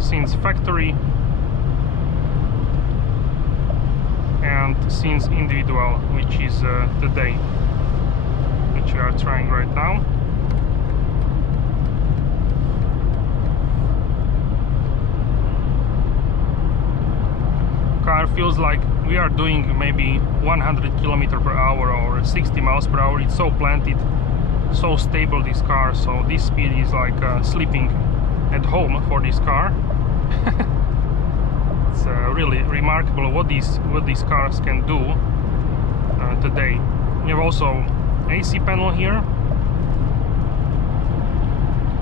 since factory, and since individual, which is the day which we are trying right now. Car feels like we are doing maybe 100 km/h or 60 miles per hour. It's so planted, so stable, this car, so this speed is like sleeping at home for this car. It's really remarkable what these cars can do today. We have also AC panel here,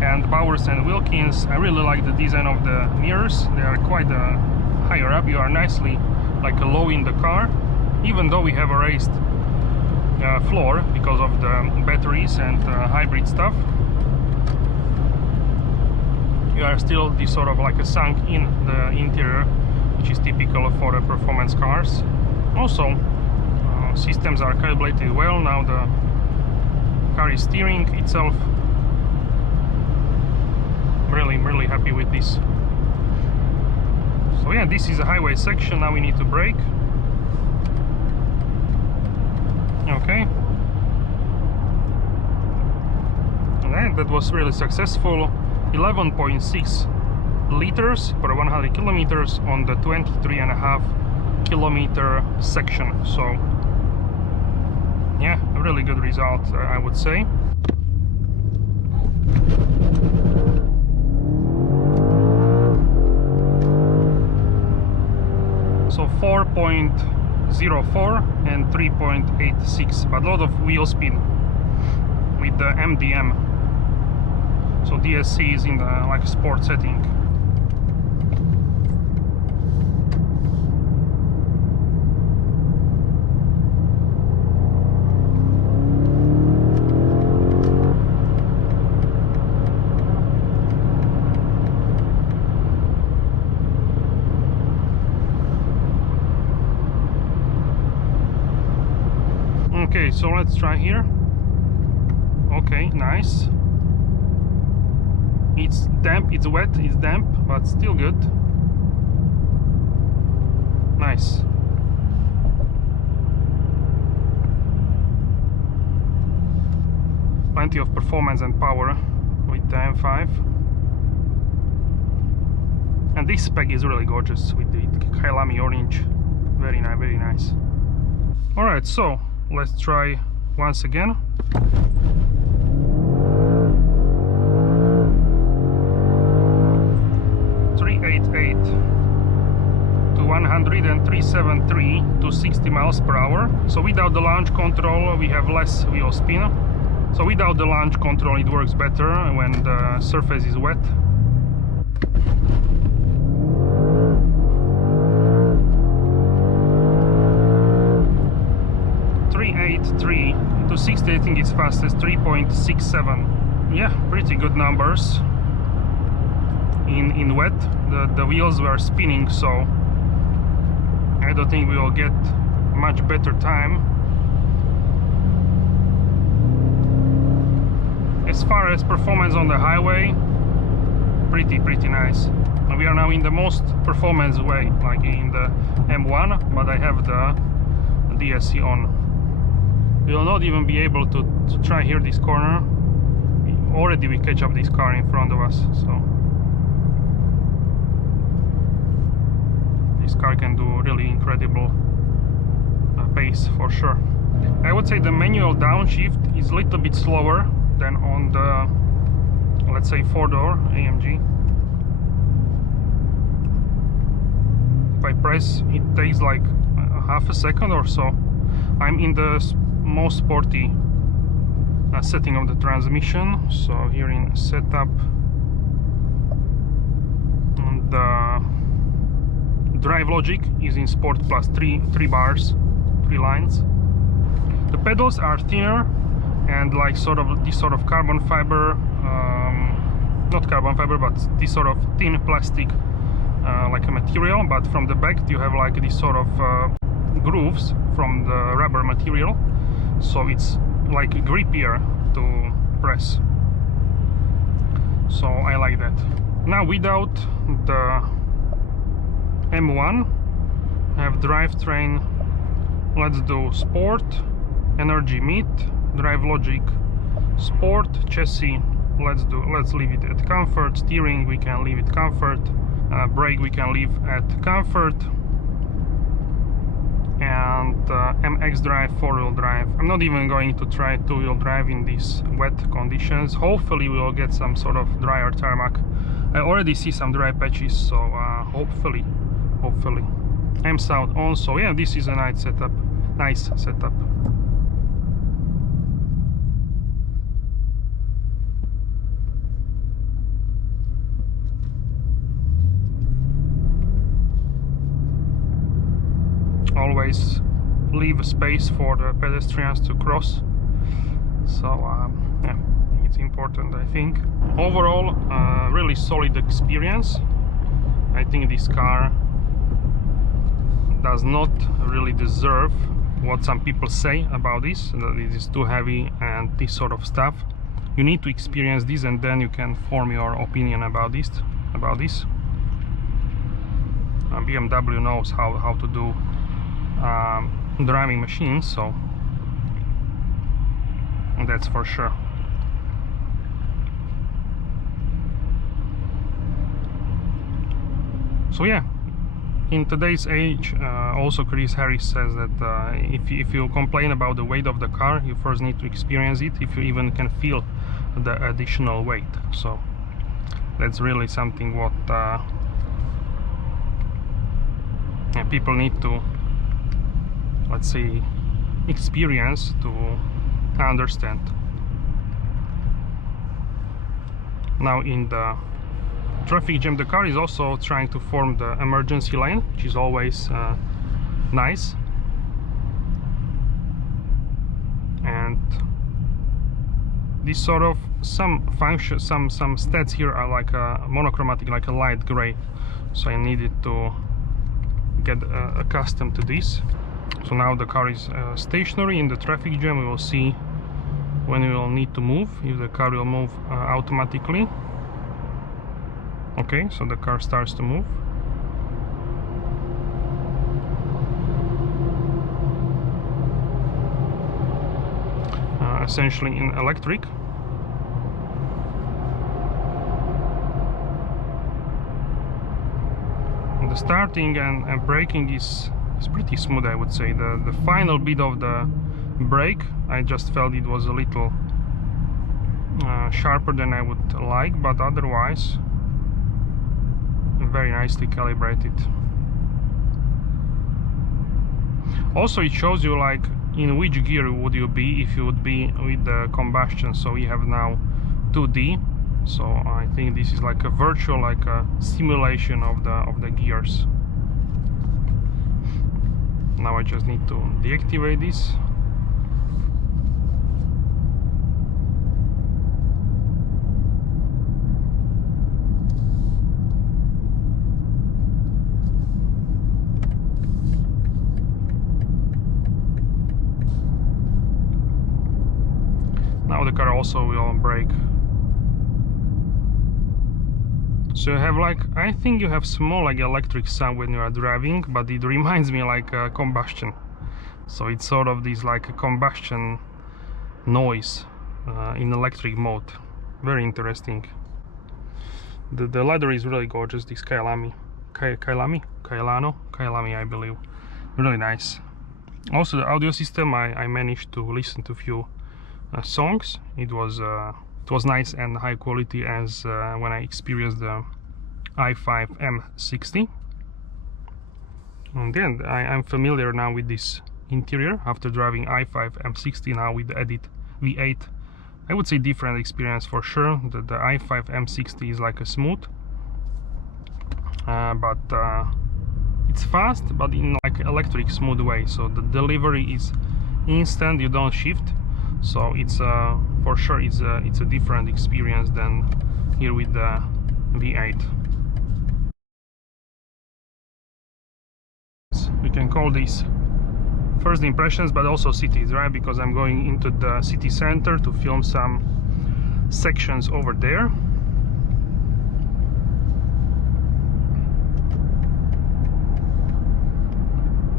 and Bowers and Wilkins. I really like the design of the mirrors. They are quite higher up. You are nicely like low in the car, even though we have a raised floor because of the batteries and hybrid stuff. You are still this sort of like a sunk in the interior, which is typical for the performance cars. Also systems are calibrated well. Now the car is steering itself. Really happy with this. So yeah, this is a highway section. Now we need to brake. Okay, and that was really successful. 11.6 liters per 100 kilometers on the 23.5 kilometer section. So yeah, a really good result, I would say. So 4.04 and 3.86, but a lot of wheel spin with the MDM. So DSC is in the like sport setting. Okay, so let's try here. Okay, nice. It's damp, it's wet, it's damp, but still good. Nice. Plenty of performance and power with the M5. And this spec is really gorgeous with the Kailami orange. Very nice, very nice. Alright, so let's try once again. To 100 and 373 to 60 miles per hour. So without the launch control we have less wheel spin. So without the launch control it works better when the surface is wet. To 60 I think it's fastest, 3.67. Yeah, pretty good numbers. In wet, the wheels were spinning, so I don't think we will get much better time. as far as performance on the highway, pretty nice. We are now in the most performance way, like in the M1, but I have the DSC on. We will not even be able to try here this corner. Already we catch up this car in front of us, so this car can do really incredible pace for sure. I would say the manual downshift is a little bit slower than on the, let's say, 4-door AMG. If I press, it takes like half a second or so. I'm in the most sporty setting of the transmission, so here in setup, the drive logic is in sport plus 3 bars, 3 lines. The pedals are thinner and like sort of this sort of carbon fiber, not carbon fiber, but this sort of thin plastic like a material, but from the back you have like this sort of grooves from the rubber material, so it's like grippier to press, so I like that. Now without the M1, I have drivetrain. Let's do sport, energy mid, drive logic, sport, chassis. Let's leave it at comfort. Steering we can leave it comfort. Brake we can leave at comfort. And MX drive, 4-wheel drive. I'm not even going to try 2-wheel drive in these wet conditions. Hopefully we will get some sort of drier tarmac. I already see some dry patches, so hopefully. M Sound on, so yeah, this is a nice setup. Always leave space for the pedestrians to cross, so yeah, it's important, I think. Overall, really solid experience. I think this car does not really deserve what some people say about this, that it is too heavy and this sort of stuff. You need to experience this and then you can form your opinion about this. BMW knows how to do driving machines, so that's for sure. So yeah, in today's age, also Chris Harris says that if you complain about the weight of the car, you first need to experience it, if you even can feel the additional weight. So that's really something what people need to, let's say, experience to understand. Now in the traffic jam, the car is also trying to form the emergency lane, which is always nice. And this sort of some stats here are like a monochromatic, like a light gray, so I needed to get accustomed to this. So now the car is stationary in the traffic jam. We will see when we will need to move, if the car will move automatically. Okay, so the car starts to move. Essentially in electric. And the starting and braking is pretty smooth, I would say. The final bit of the brake, I just felt it was a little sharper than I would like, but otherwise very nicely calibrated. Also it shows you like in which gear would you be if you would be with the combustion. So we have now 2D, so I think this is like a virtual, like a simulation of the gears. Now I just need to deactivate this. Now the car also will brake. So you have like, I think you have small like electric sound when you are driving, but it reminds me like combustion. So it's sort of this like a combustion noise in electric mode. Very interesting. The leather is really gorgeous. This Kailami, I believe. Really nice. Also the audio system, I managed to listen to a few songs. It was nice and high quality as when I experienced the i5 M60. And then I'm familiar now with this interior after driving i5 M60 now with the Edit V8. I would say different experience for sure. The i5 M60 is like a smooth, but it's fast, but in like electric smooth way. So the delivery is instant. You don't shift. So it's for sure it's a different experience than here with the V8. We can call this first impressions, but also cities, right? Because I'm going into the city center to film some sections over there.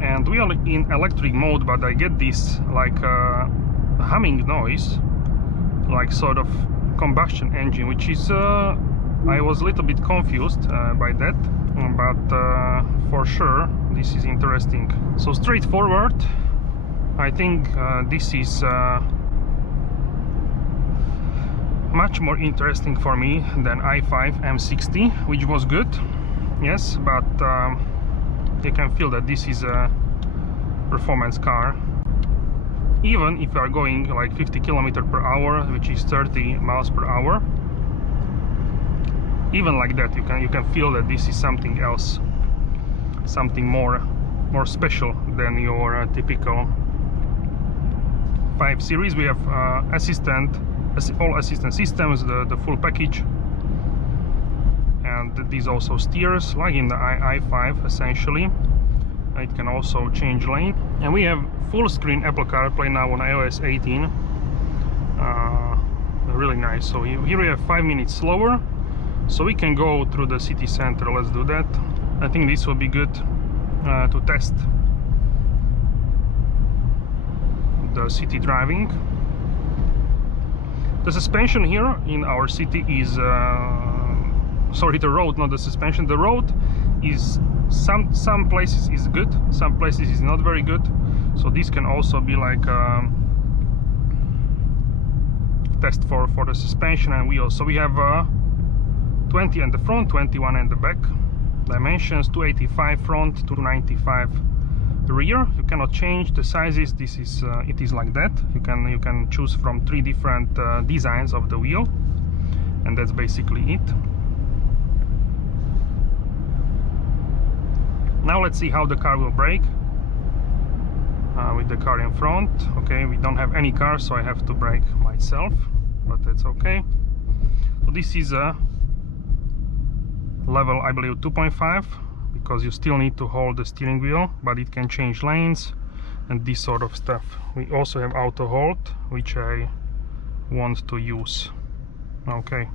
And we are in electric mode, but I get this like humming noise, like sort of combustion engine, which is I was a little bit confused by that, but for sure this is interesting. So straightforward. I think this is much more interesting for me than i5 M60, which was good, yes, but you can feel that this is a performance car. Even if you are going like 50 km/h, which is 30 miles per hour, even like that you can feel that this is something else, something more special than your typical 5 Series. We have all assistant systems, the full package, and this also steers like in the i5 essentially. It can also change lane, and we have full screen Apple CarPlay now on iOS 18. Really nice. So here we have 5 minutes slower, so we can go through the city center. Let's do that. I think this will be good to test the city driving. The suspension here in our city is sorry, the road, not the suspension. The road is some places is good, some places is not very good. So this can also be like test for the suspension and wheels. So we have 20 in the front, 21 in the back. Dimensions 285 front, 295 rear. You cannot change the sizes. This is it is like that. You can choose from 3 different designs of the wheel, and that's basically it. Now let's see how the car will brake with the car in front. Okay, we don't have any car, so I have to brake myself, but that's okay. So this is a level, I believe, 2.5, because you still need to hold the steering wheel, but it can change lanes and this sort of stuff. We also have auto hold, which I want to use. Okay,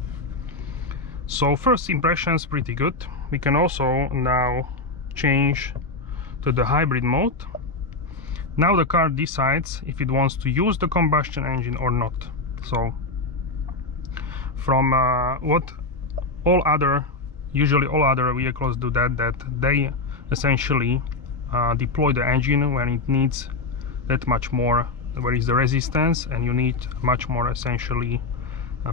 so first impressions pretty good. We can also now change to the hybrid mode. Now the car decides if it wants to use the combustion engine or not. So from what usually all other vehicles do, that they essentially deploy the engine when it needs that much more, where is the resistance, and you need much more essentially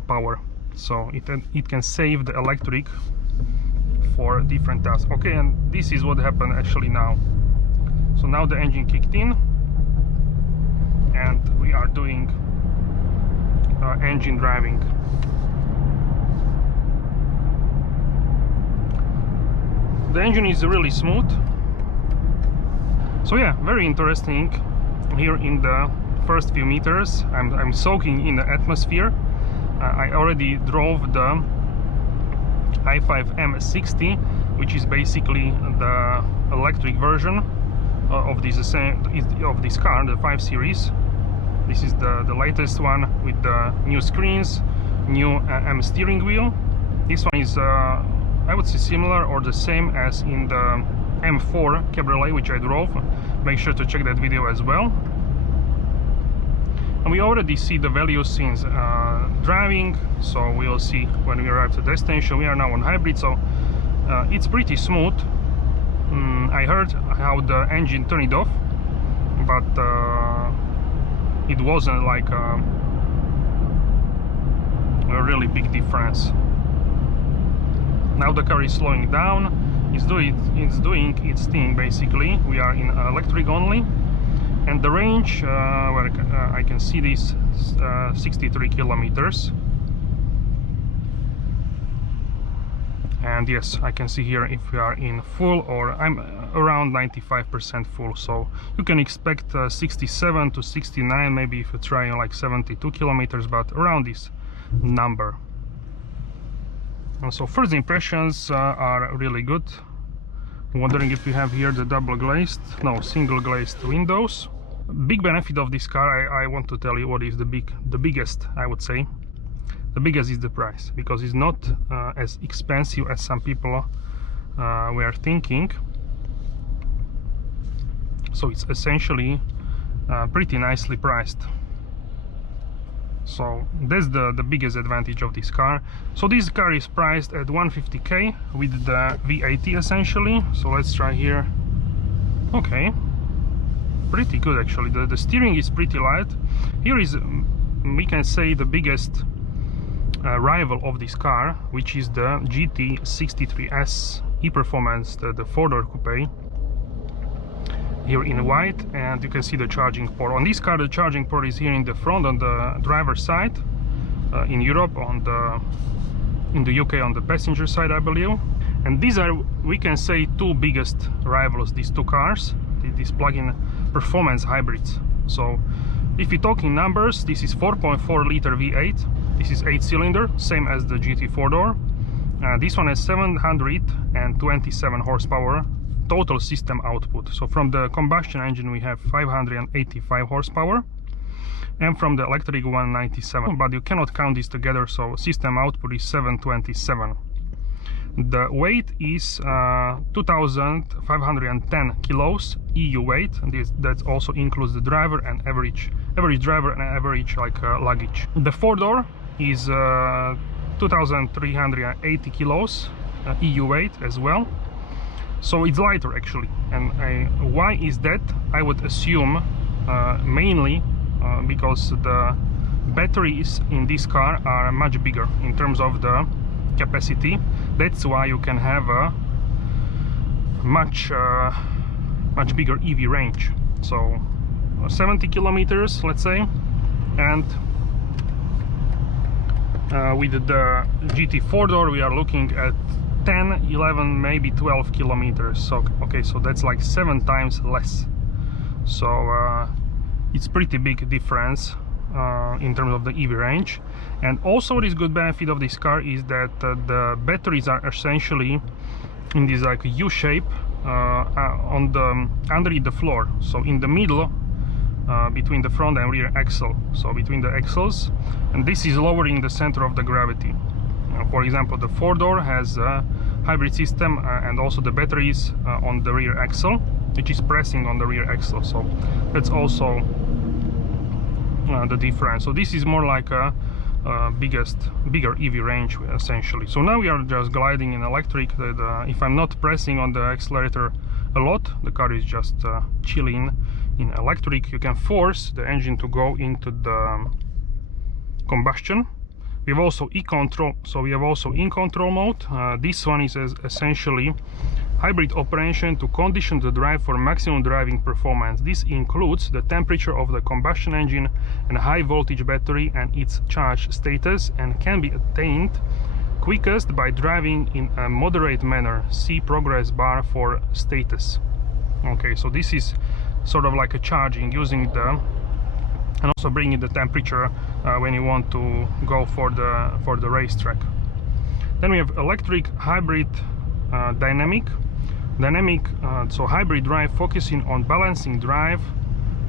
power. So it can save the electric for different tasks. Okay, and this is what happened actually now. So now the engine kicked in and we are doing engine driving. The engine is really smooth. So yeah, very interesting. Here in the first few meters I'm soaking in the atmosphere. I already drove the i5 M60, which is basically the electric version of this car, the 5 Series. This is the latest one. with the new screens, new M steering wheel. This one is I would say similar or the same as in the M4 Cabriolet which I drove. Make sure to check that video as well. And we already see the value since driving, so we'll see when we arrive to the destination. We are now on hybrid, so it's pretty smooth. I heard how the engine turned it off, but it wasn't like a really big difference. Now the car is slowing down. It's doing its thing basically. We are in electric only. And the range, where I can see this, 63 kilometers. And yes, I can see here if we are in full, or I'm around 95% full. So you can expect 67 to 69, maybe if you try like 72 kilometers, but around this number. And so first impressions are really good. Wondering if we have here the single glazed windows. Big benefit of this car, I want to tell you what is the biggest, I would say. The biggest is the price, because it's not as expensive as some people were thinking. So it's essentially pretty nicely priced. So that's the biggest advantage of this car. So this car is priced at 150k with the V80 essentially. So let's try here. Okay, pretty good actually. The steering is pretty light. Here is, we can say, the biggest rival of this car, which is the GT63S e-Performance, the four-door coupe. Here in white, and you can see the charging port. On this car, the charging port is here in the front on the driver's side. In Europe, in the UK, on the passenger side, I believe. And these are, we can say, two biggest rivals, these two cars, these plug-in performance hybrids. So if you're talking numbers, this is 4.4 liter V8. This is 8-cylinder, same as the GT 4-door. This one has 727 horsepower total system output. So from the combustion engine we have 585 horsepower, and from the electric 197, but you cannot count these together, so system output is 727. The weight is 2510 kilos EU weight, and that also includes the driver and average driver and average luggage. The four-door is 2380 kilos EU weight as well. So it's lighter actually, and why is that? I would assume mainly because the batteries in this car are much bigger in terms of the capacity. That's why you can have a much bigger EV range. So 70 kilometers, let's say, and with the GT 4-door we are looking at 10, 11, maybe 12 kilometers. So okay, so that's like 7 times less. So it's pretty big difference in terms of the EV range. And also this good benefit of this car is that the batteries are essentially in this like U shape underneath the floor, so in the middle between the front and rear axle, so between the axles, and this is lowering the center of the gravity. For example, the 4-door has a hybrid system and also the batteries on the rear axle, which is pressing on the rear axle, so that's also the difference. So this is more like a bigger EV range essentially. So now we are just gliding in electric. If I'm not pressing on the accelerator a lot, the car is just chilling in electric. You can force the engine to go into the combustion. We have also e-control, so we have also in-control mode. This one is essentially hybrid operation to condition the drive for maximum driving performance. This includes the temperature of the combustion engine and high voltage battery and its charge status, and can be attained quickest by driving in a moderate manner. See progress bar for status. Okay, so this is sort of like a charging using the, and also bringing the temperature when you want to go for the racetrack. Then we have electric, hybrid, dynamic. So hybrid drive, focusing on balancing drive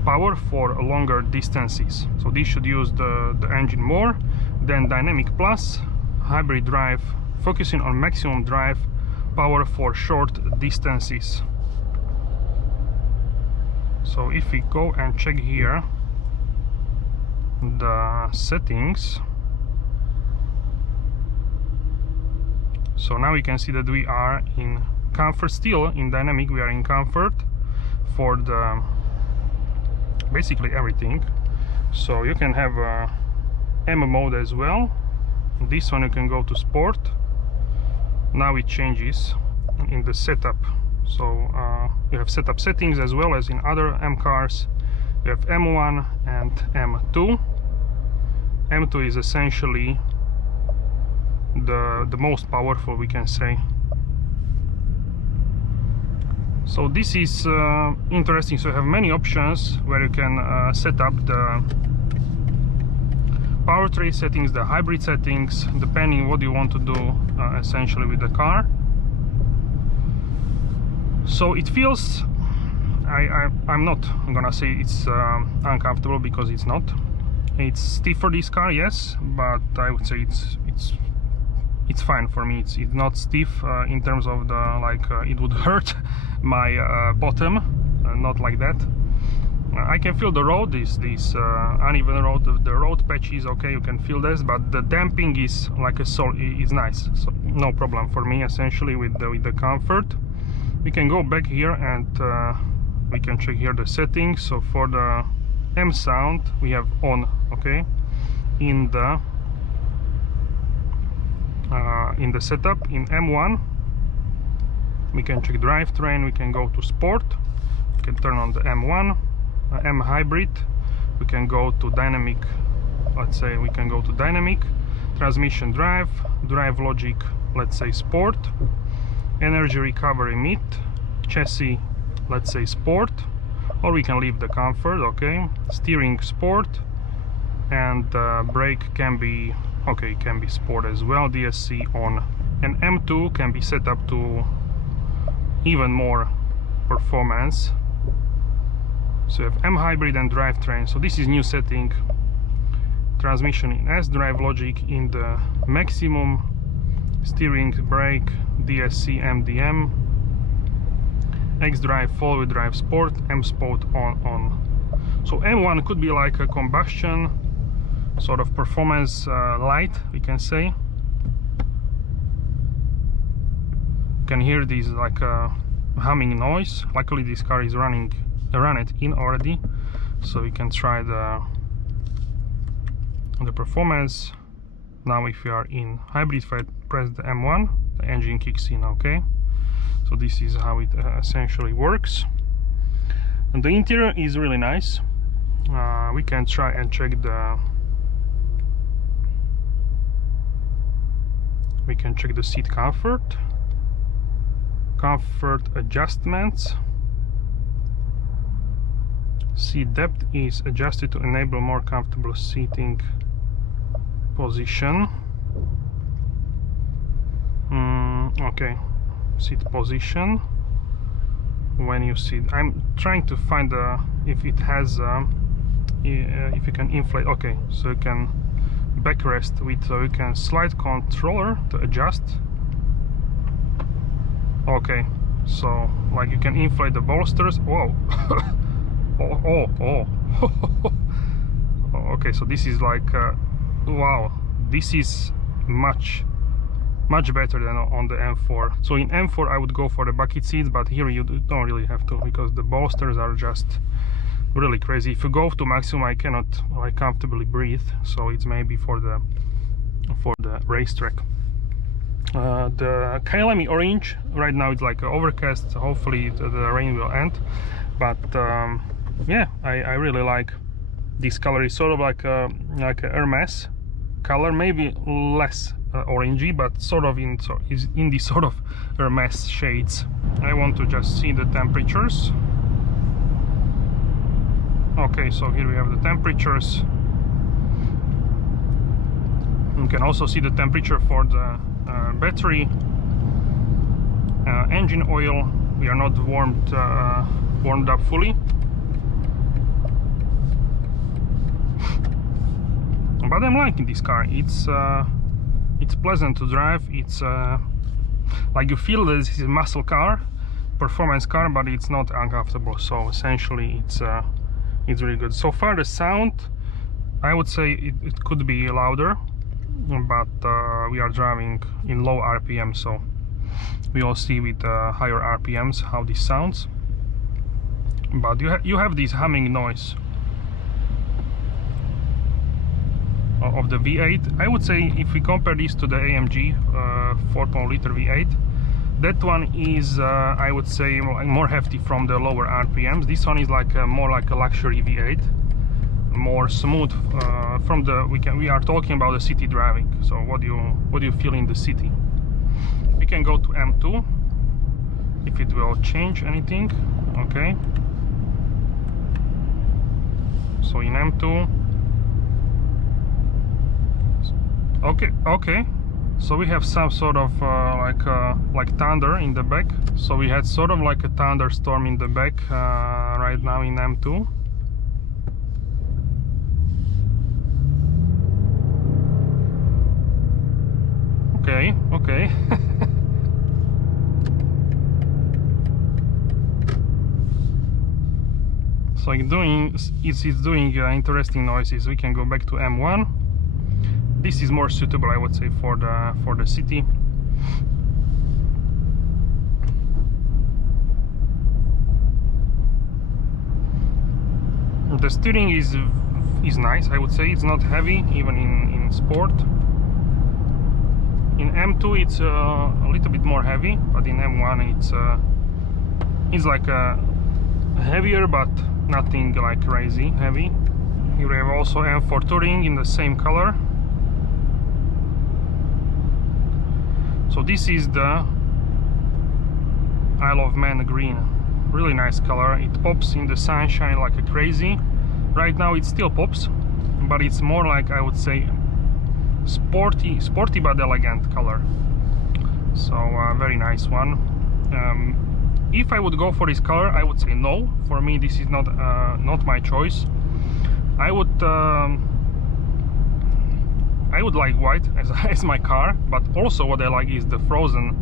power for longer distances. So this should use the engine more. Then dynamic plus, hybrid drive, focusing on maximum drive power for short distances. So if we go and check here the settings, so now we can see that we are in comfort. Still in dynamic we are in comfort for the basically everything. So you can have a M mode as well. This one you can go to sport. Now it changes in the setup. So you have setup settings as well as in other M cars. You have M1 and M2. M2 is essentially the most powerful, we can say. So this is interesting. So you have many options where you can set up the powertrain settings, the hybrid settings, depending what you want to do essentially with the car. So it feels, I'm not gonna say it's uncomfortable, because it's not. It's stiff for this car, yes, but I would say it's fine for me. It's not stiff in terms of the like it would hurt my bottom, not like that. I can feel the road, this uneven road, the road patch is okay, you can feel this, but the damping is like a solid, is nice, so no problem for me essentially with the comfort. We can go back here and we can check here the settings. So for the M sound we have on, okay, in the setup. In M1 we can check drivetrain, we can go to sport, we can turn on the M1. M hybrid, we can go to dynamic. Let's say we can go to dynamic. Transmission drive logic, let's say sport. Energy recovery mid, chassis, let's say sport, or we can leave the comfort, okay. Steering sport, and brake can be okay, can be sport as well. DSC on, and M2 can be set up to even more performance. So you have M hybrid and drivetrain. So this is new setting. Transmission in S, drive logic in the maximum, steering, brake, DSC, MDM, X drive, four-wheel drive sport, M sport on. So M1 could be like a combustion sort of performance light, we can say. You can hear this like a humming noise. Luckily this car is run it in already, so we can try the performance. Now if we are in hybrid, if I press the M1, the engine kicks in, okay. So this is how it essentially works. And the interior is really nice. We can try and check the seat comfort adjustments. Seat depth is adjusted to enable more comfortable seating position. Okay, seat position. When you sit, I'm trying to find if it has if you can inflate. Okay, so you can backrest with, so you can slide controller to adjust. Okay, so like you can inflate the bolsters. Whoa. oh. Okay, so this is like wow, this is much better than on the M4. So in M4 I would go for the bucket seats, but here you don't really have to, because the bolsters are just really crazy. If you go to maximum, I cannot like comfortably breathe, so it's maybe for the racetrack. The Kyalami orange right now it's like overcast, so hopefully the rain will end, but yeah, I really like this color. It's sort of like a Hermes color, maybe less orangey, but sort of is in the sort of Hermes shades. I want to just see the temperatures. Okay, so here we have the temperatures. You can also see the temperature for the battery, engine oil. We are not warmed up fully. but I'm liking this car. It's pleasant to drive. It's like you feel that this is a muscle car, performance car, but it's not uncomfortable. So essentially it's really good. So far the sound, I would say it could be louder, but we are driving in low RPM, so we all see with higher RPMs how this sounds. But you have this humming noise of the V8. I would say if we compare this to the AMG 4.0-liter V8, that one is I would say more hefty from the lower RPMs. This one is like more like a luxury V8, more smooth from the we are talking about the city driving. So what do you feel in the city? We can go to M2 if it will change anything. Okay, so in M2, okay, so we have some sort of like thunder in the back. So we had sort of like a thunderstorm in the back right now in M2. Okay. So it's doing interesting noises. We can go back to M1. This is more suitable, I would say, for the city. The steering is nice, I would say. It's not heavy, even in sport. In M2 it's a little bit more heavy, but in M1 it's like heavier, but nothing like crazy heavy. Here we have also M4 Touring in the same color. So this is the Isle of Man green. Really nice color. It pops in the sunshine like a crazy. Right now it still pops, but it's more like, I would say, sporty but elegant color. So very nice one. If I would go for this color, I would say no. For me, this is not my choice. I would like white as my car, but also what I like is the frozen,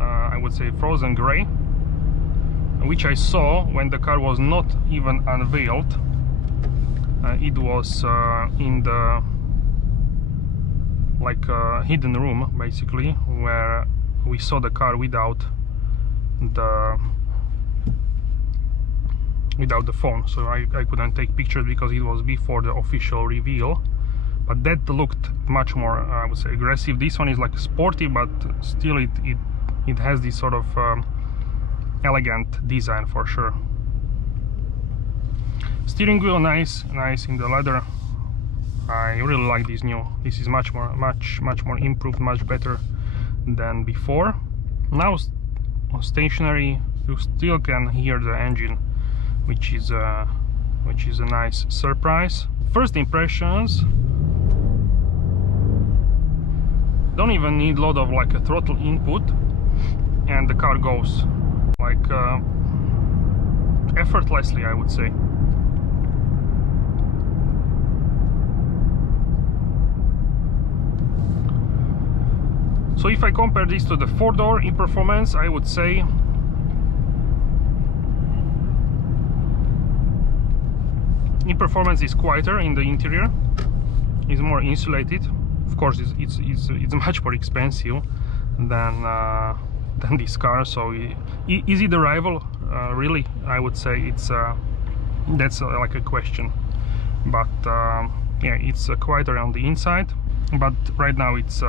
I would say frozen gray, which I saw when the car was not even unveiled. It was in the like hidden room, basically, where we saw the car without the phone. So I couldn't take pictures because it was before the official reveal. But that looked much more, I would say, aggressive. This one is like sporty, but still it has this sort of elegant design for sure. Steering wheel nice in the leather. I really like this new. This is much more improved, much better than before. Now on stationary, you still can hear the engine, which is a nice surprise. First impressions, don't even need a lot of like a throttle input, and the car goes like effortlessly, I would say. So if I compare this to the four-door in performance, I would say in performance is quieter in the interior, is more insulated. Of course, it's much more expensive than this car. So is it the rival? Really, I would say it's that's like a question. But yeah, it's quieter on the inside. But right now it's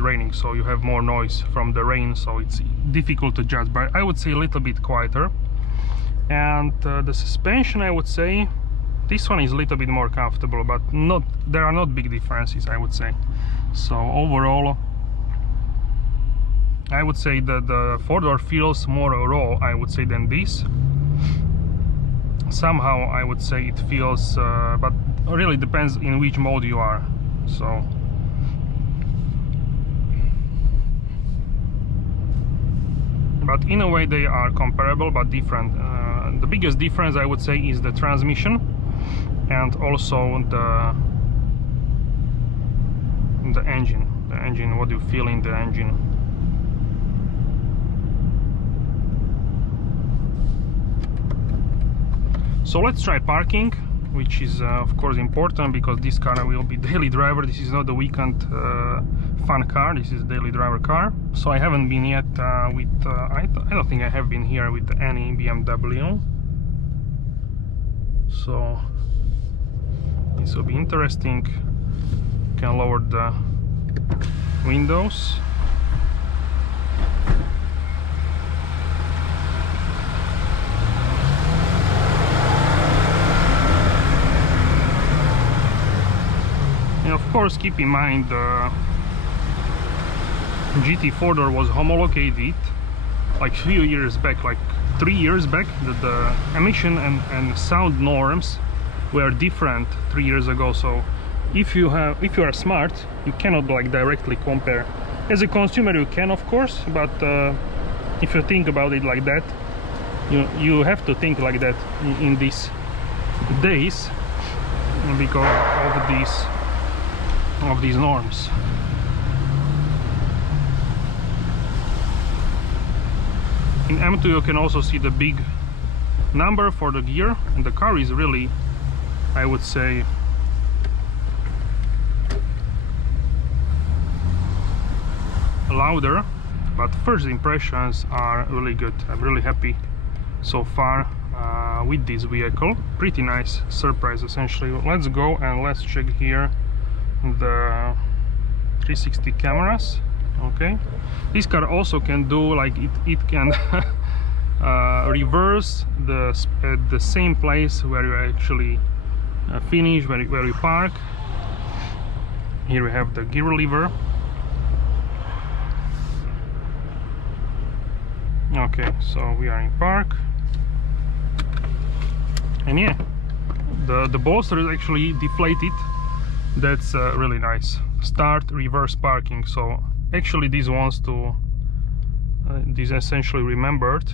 raining, so you have more noise from the rain, so it's difficult to judge. But I would say a little bit quieter. And the suspension, I would say this one is a little bit more comfortable, but there are not big differences, I would say. So overall, I would say that the four-door feels more raw, I would say, than this. Somehow I would say it feels, but really depends in which mode you are. So but in a way they are comparable but different. The biggest difference, I would say, is the transmission and also the engine. What do you feel in the engine? So let's try parking, which is of course important because this car will be daily driver. This is not the weekend fun car, this is daily driver car. So I haven't been yet with I don't think I have been here with any BMW, so this will be interesting. Can lower the windows. And of course keep in mind GT4 door was homologated like few years back, like 3 years back, that the emission and sound norms were different 3 years ago. So if you are smart, you cannot like directly compare. As a consumer you can, of course, but if you think about it like that, you have to think like that in these days because of these norms. In M2 you can also see the big number for the gear, and the car is really, I would say, louder, but first impressions are really good. I'm really happy so far with this vehicle. Pretty nice surprise essentially. Let's go and let's check here the 360 cameras. Okay, this car also can do like it can reverse at the same place where you actually finish, where you park. Here we have the gear lever. Okay, so we are in park, and yeah, the bolster is actually deflated. That's really nice. Start, reverse parking. So actually this wants to this essentially remembered,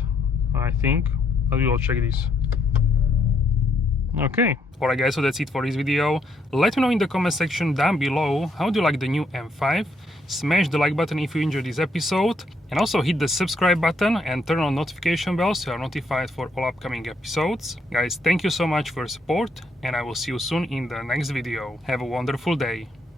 I think, but we will check this. Okay, alright guys, so that's it for this video. Let me know in the comment section down below how do you like the new M5. Smash the like button if you enjoyed this episode, and also hit the subscribe button and turn on notification bell so you are notified for all upcoming episodes. Guys, thank you so much for your support, and I will see you soon in the next video. Have a wonderful day.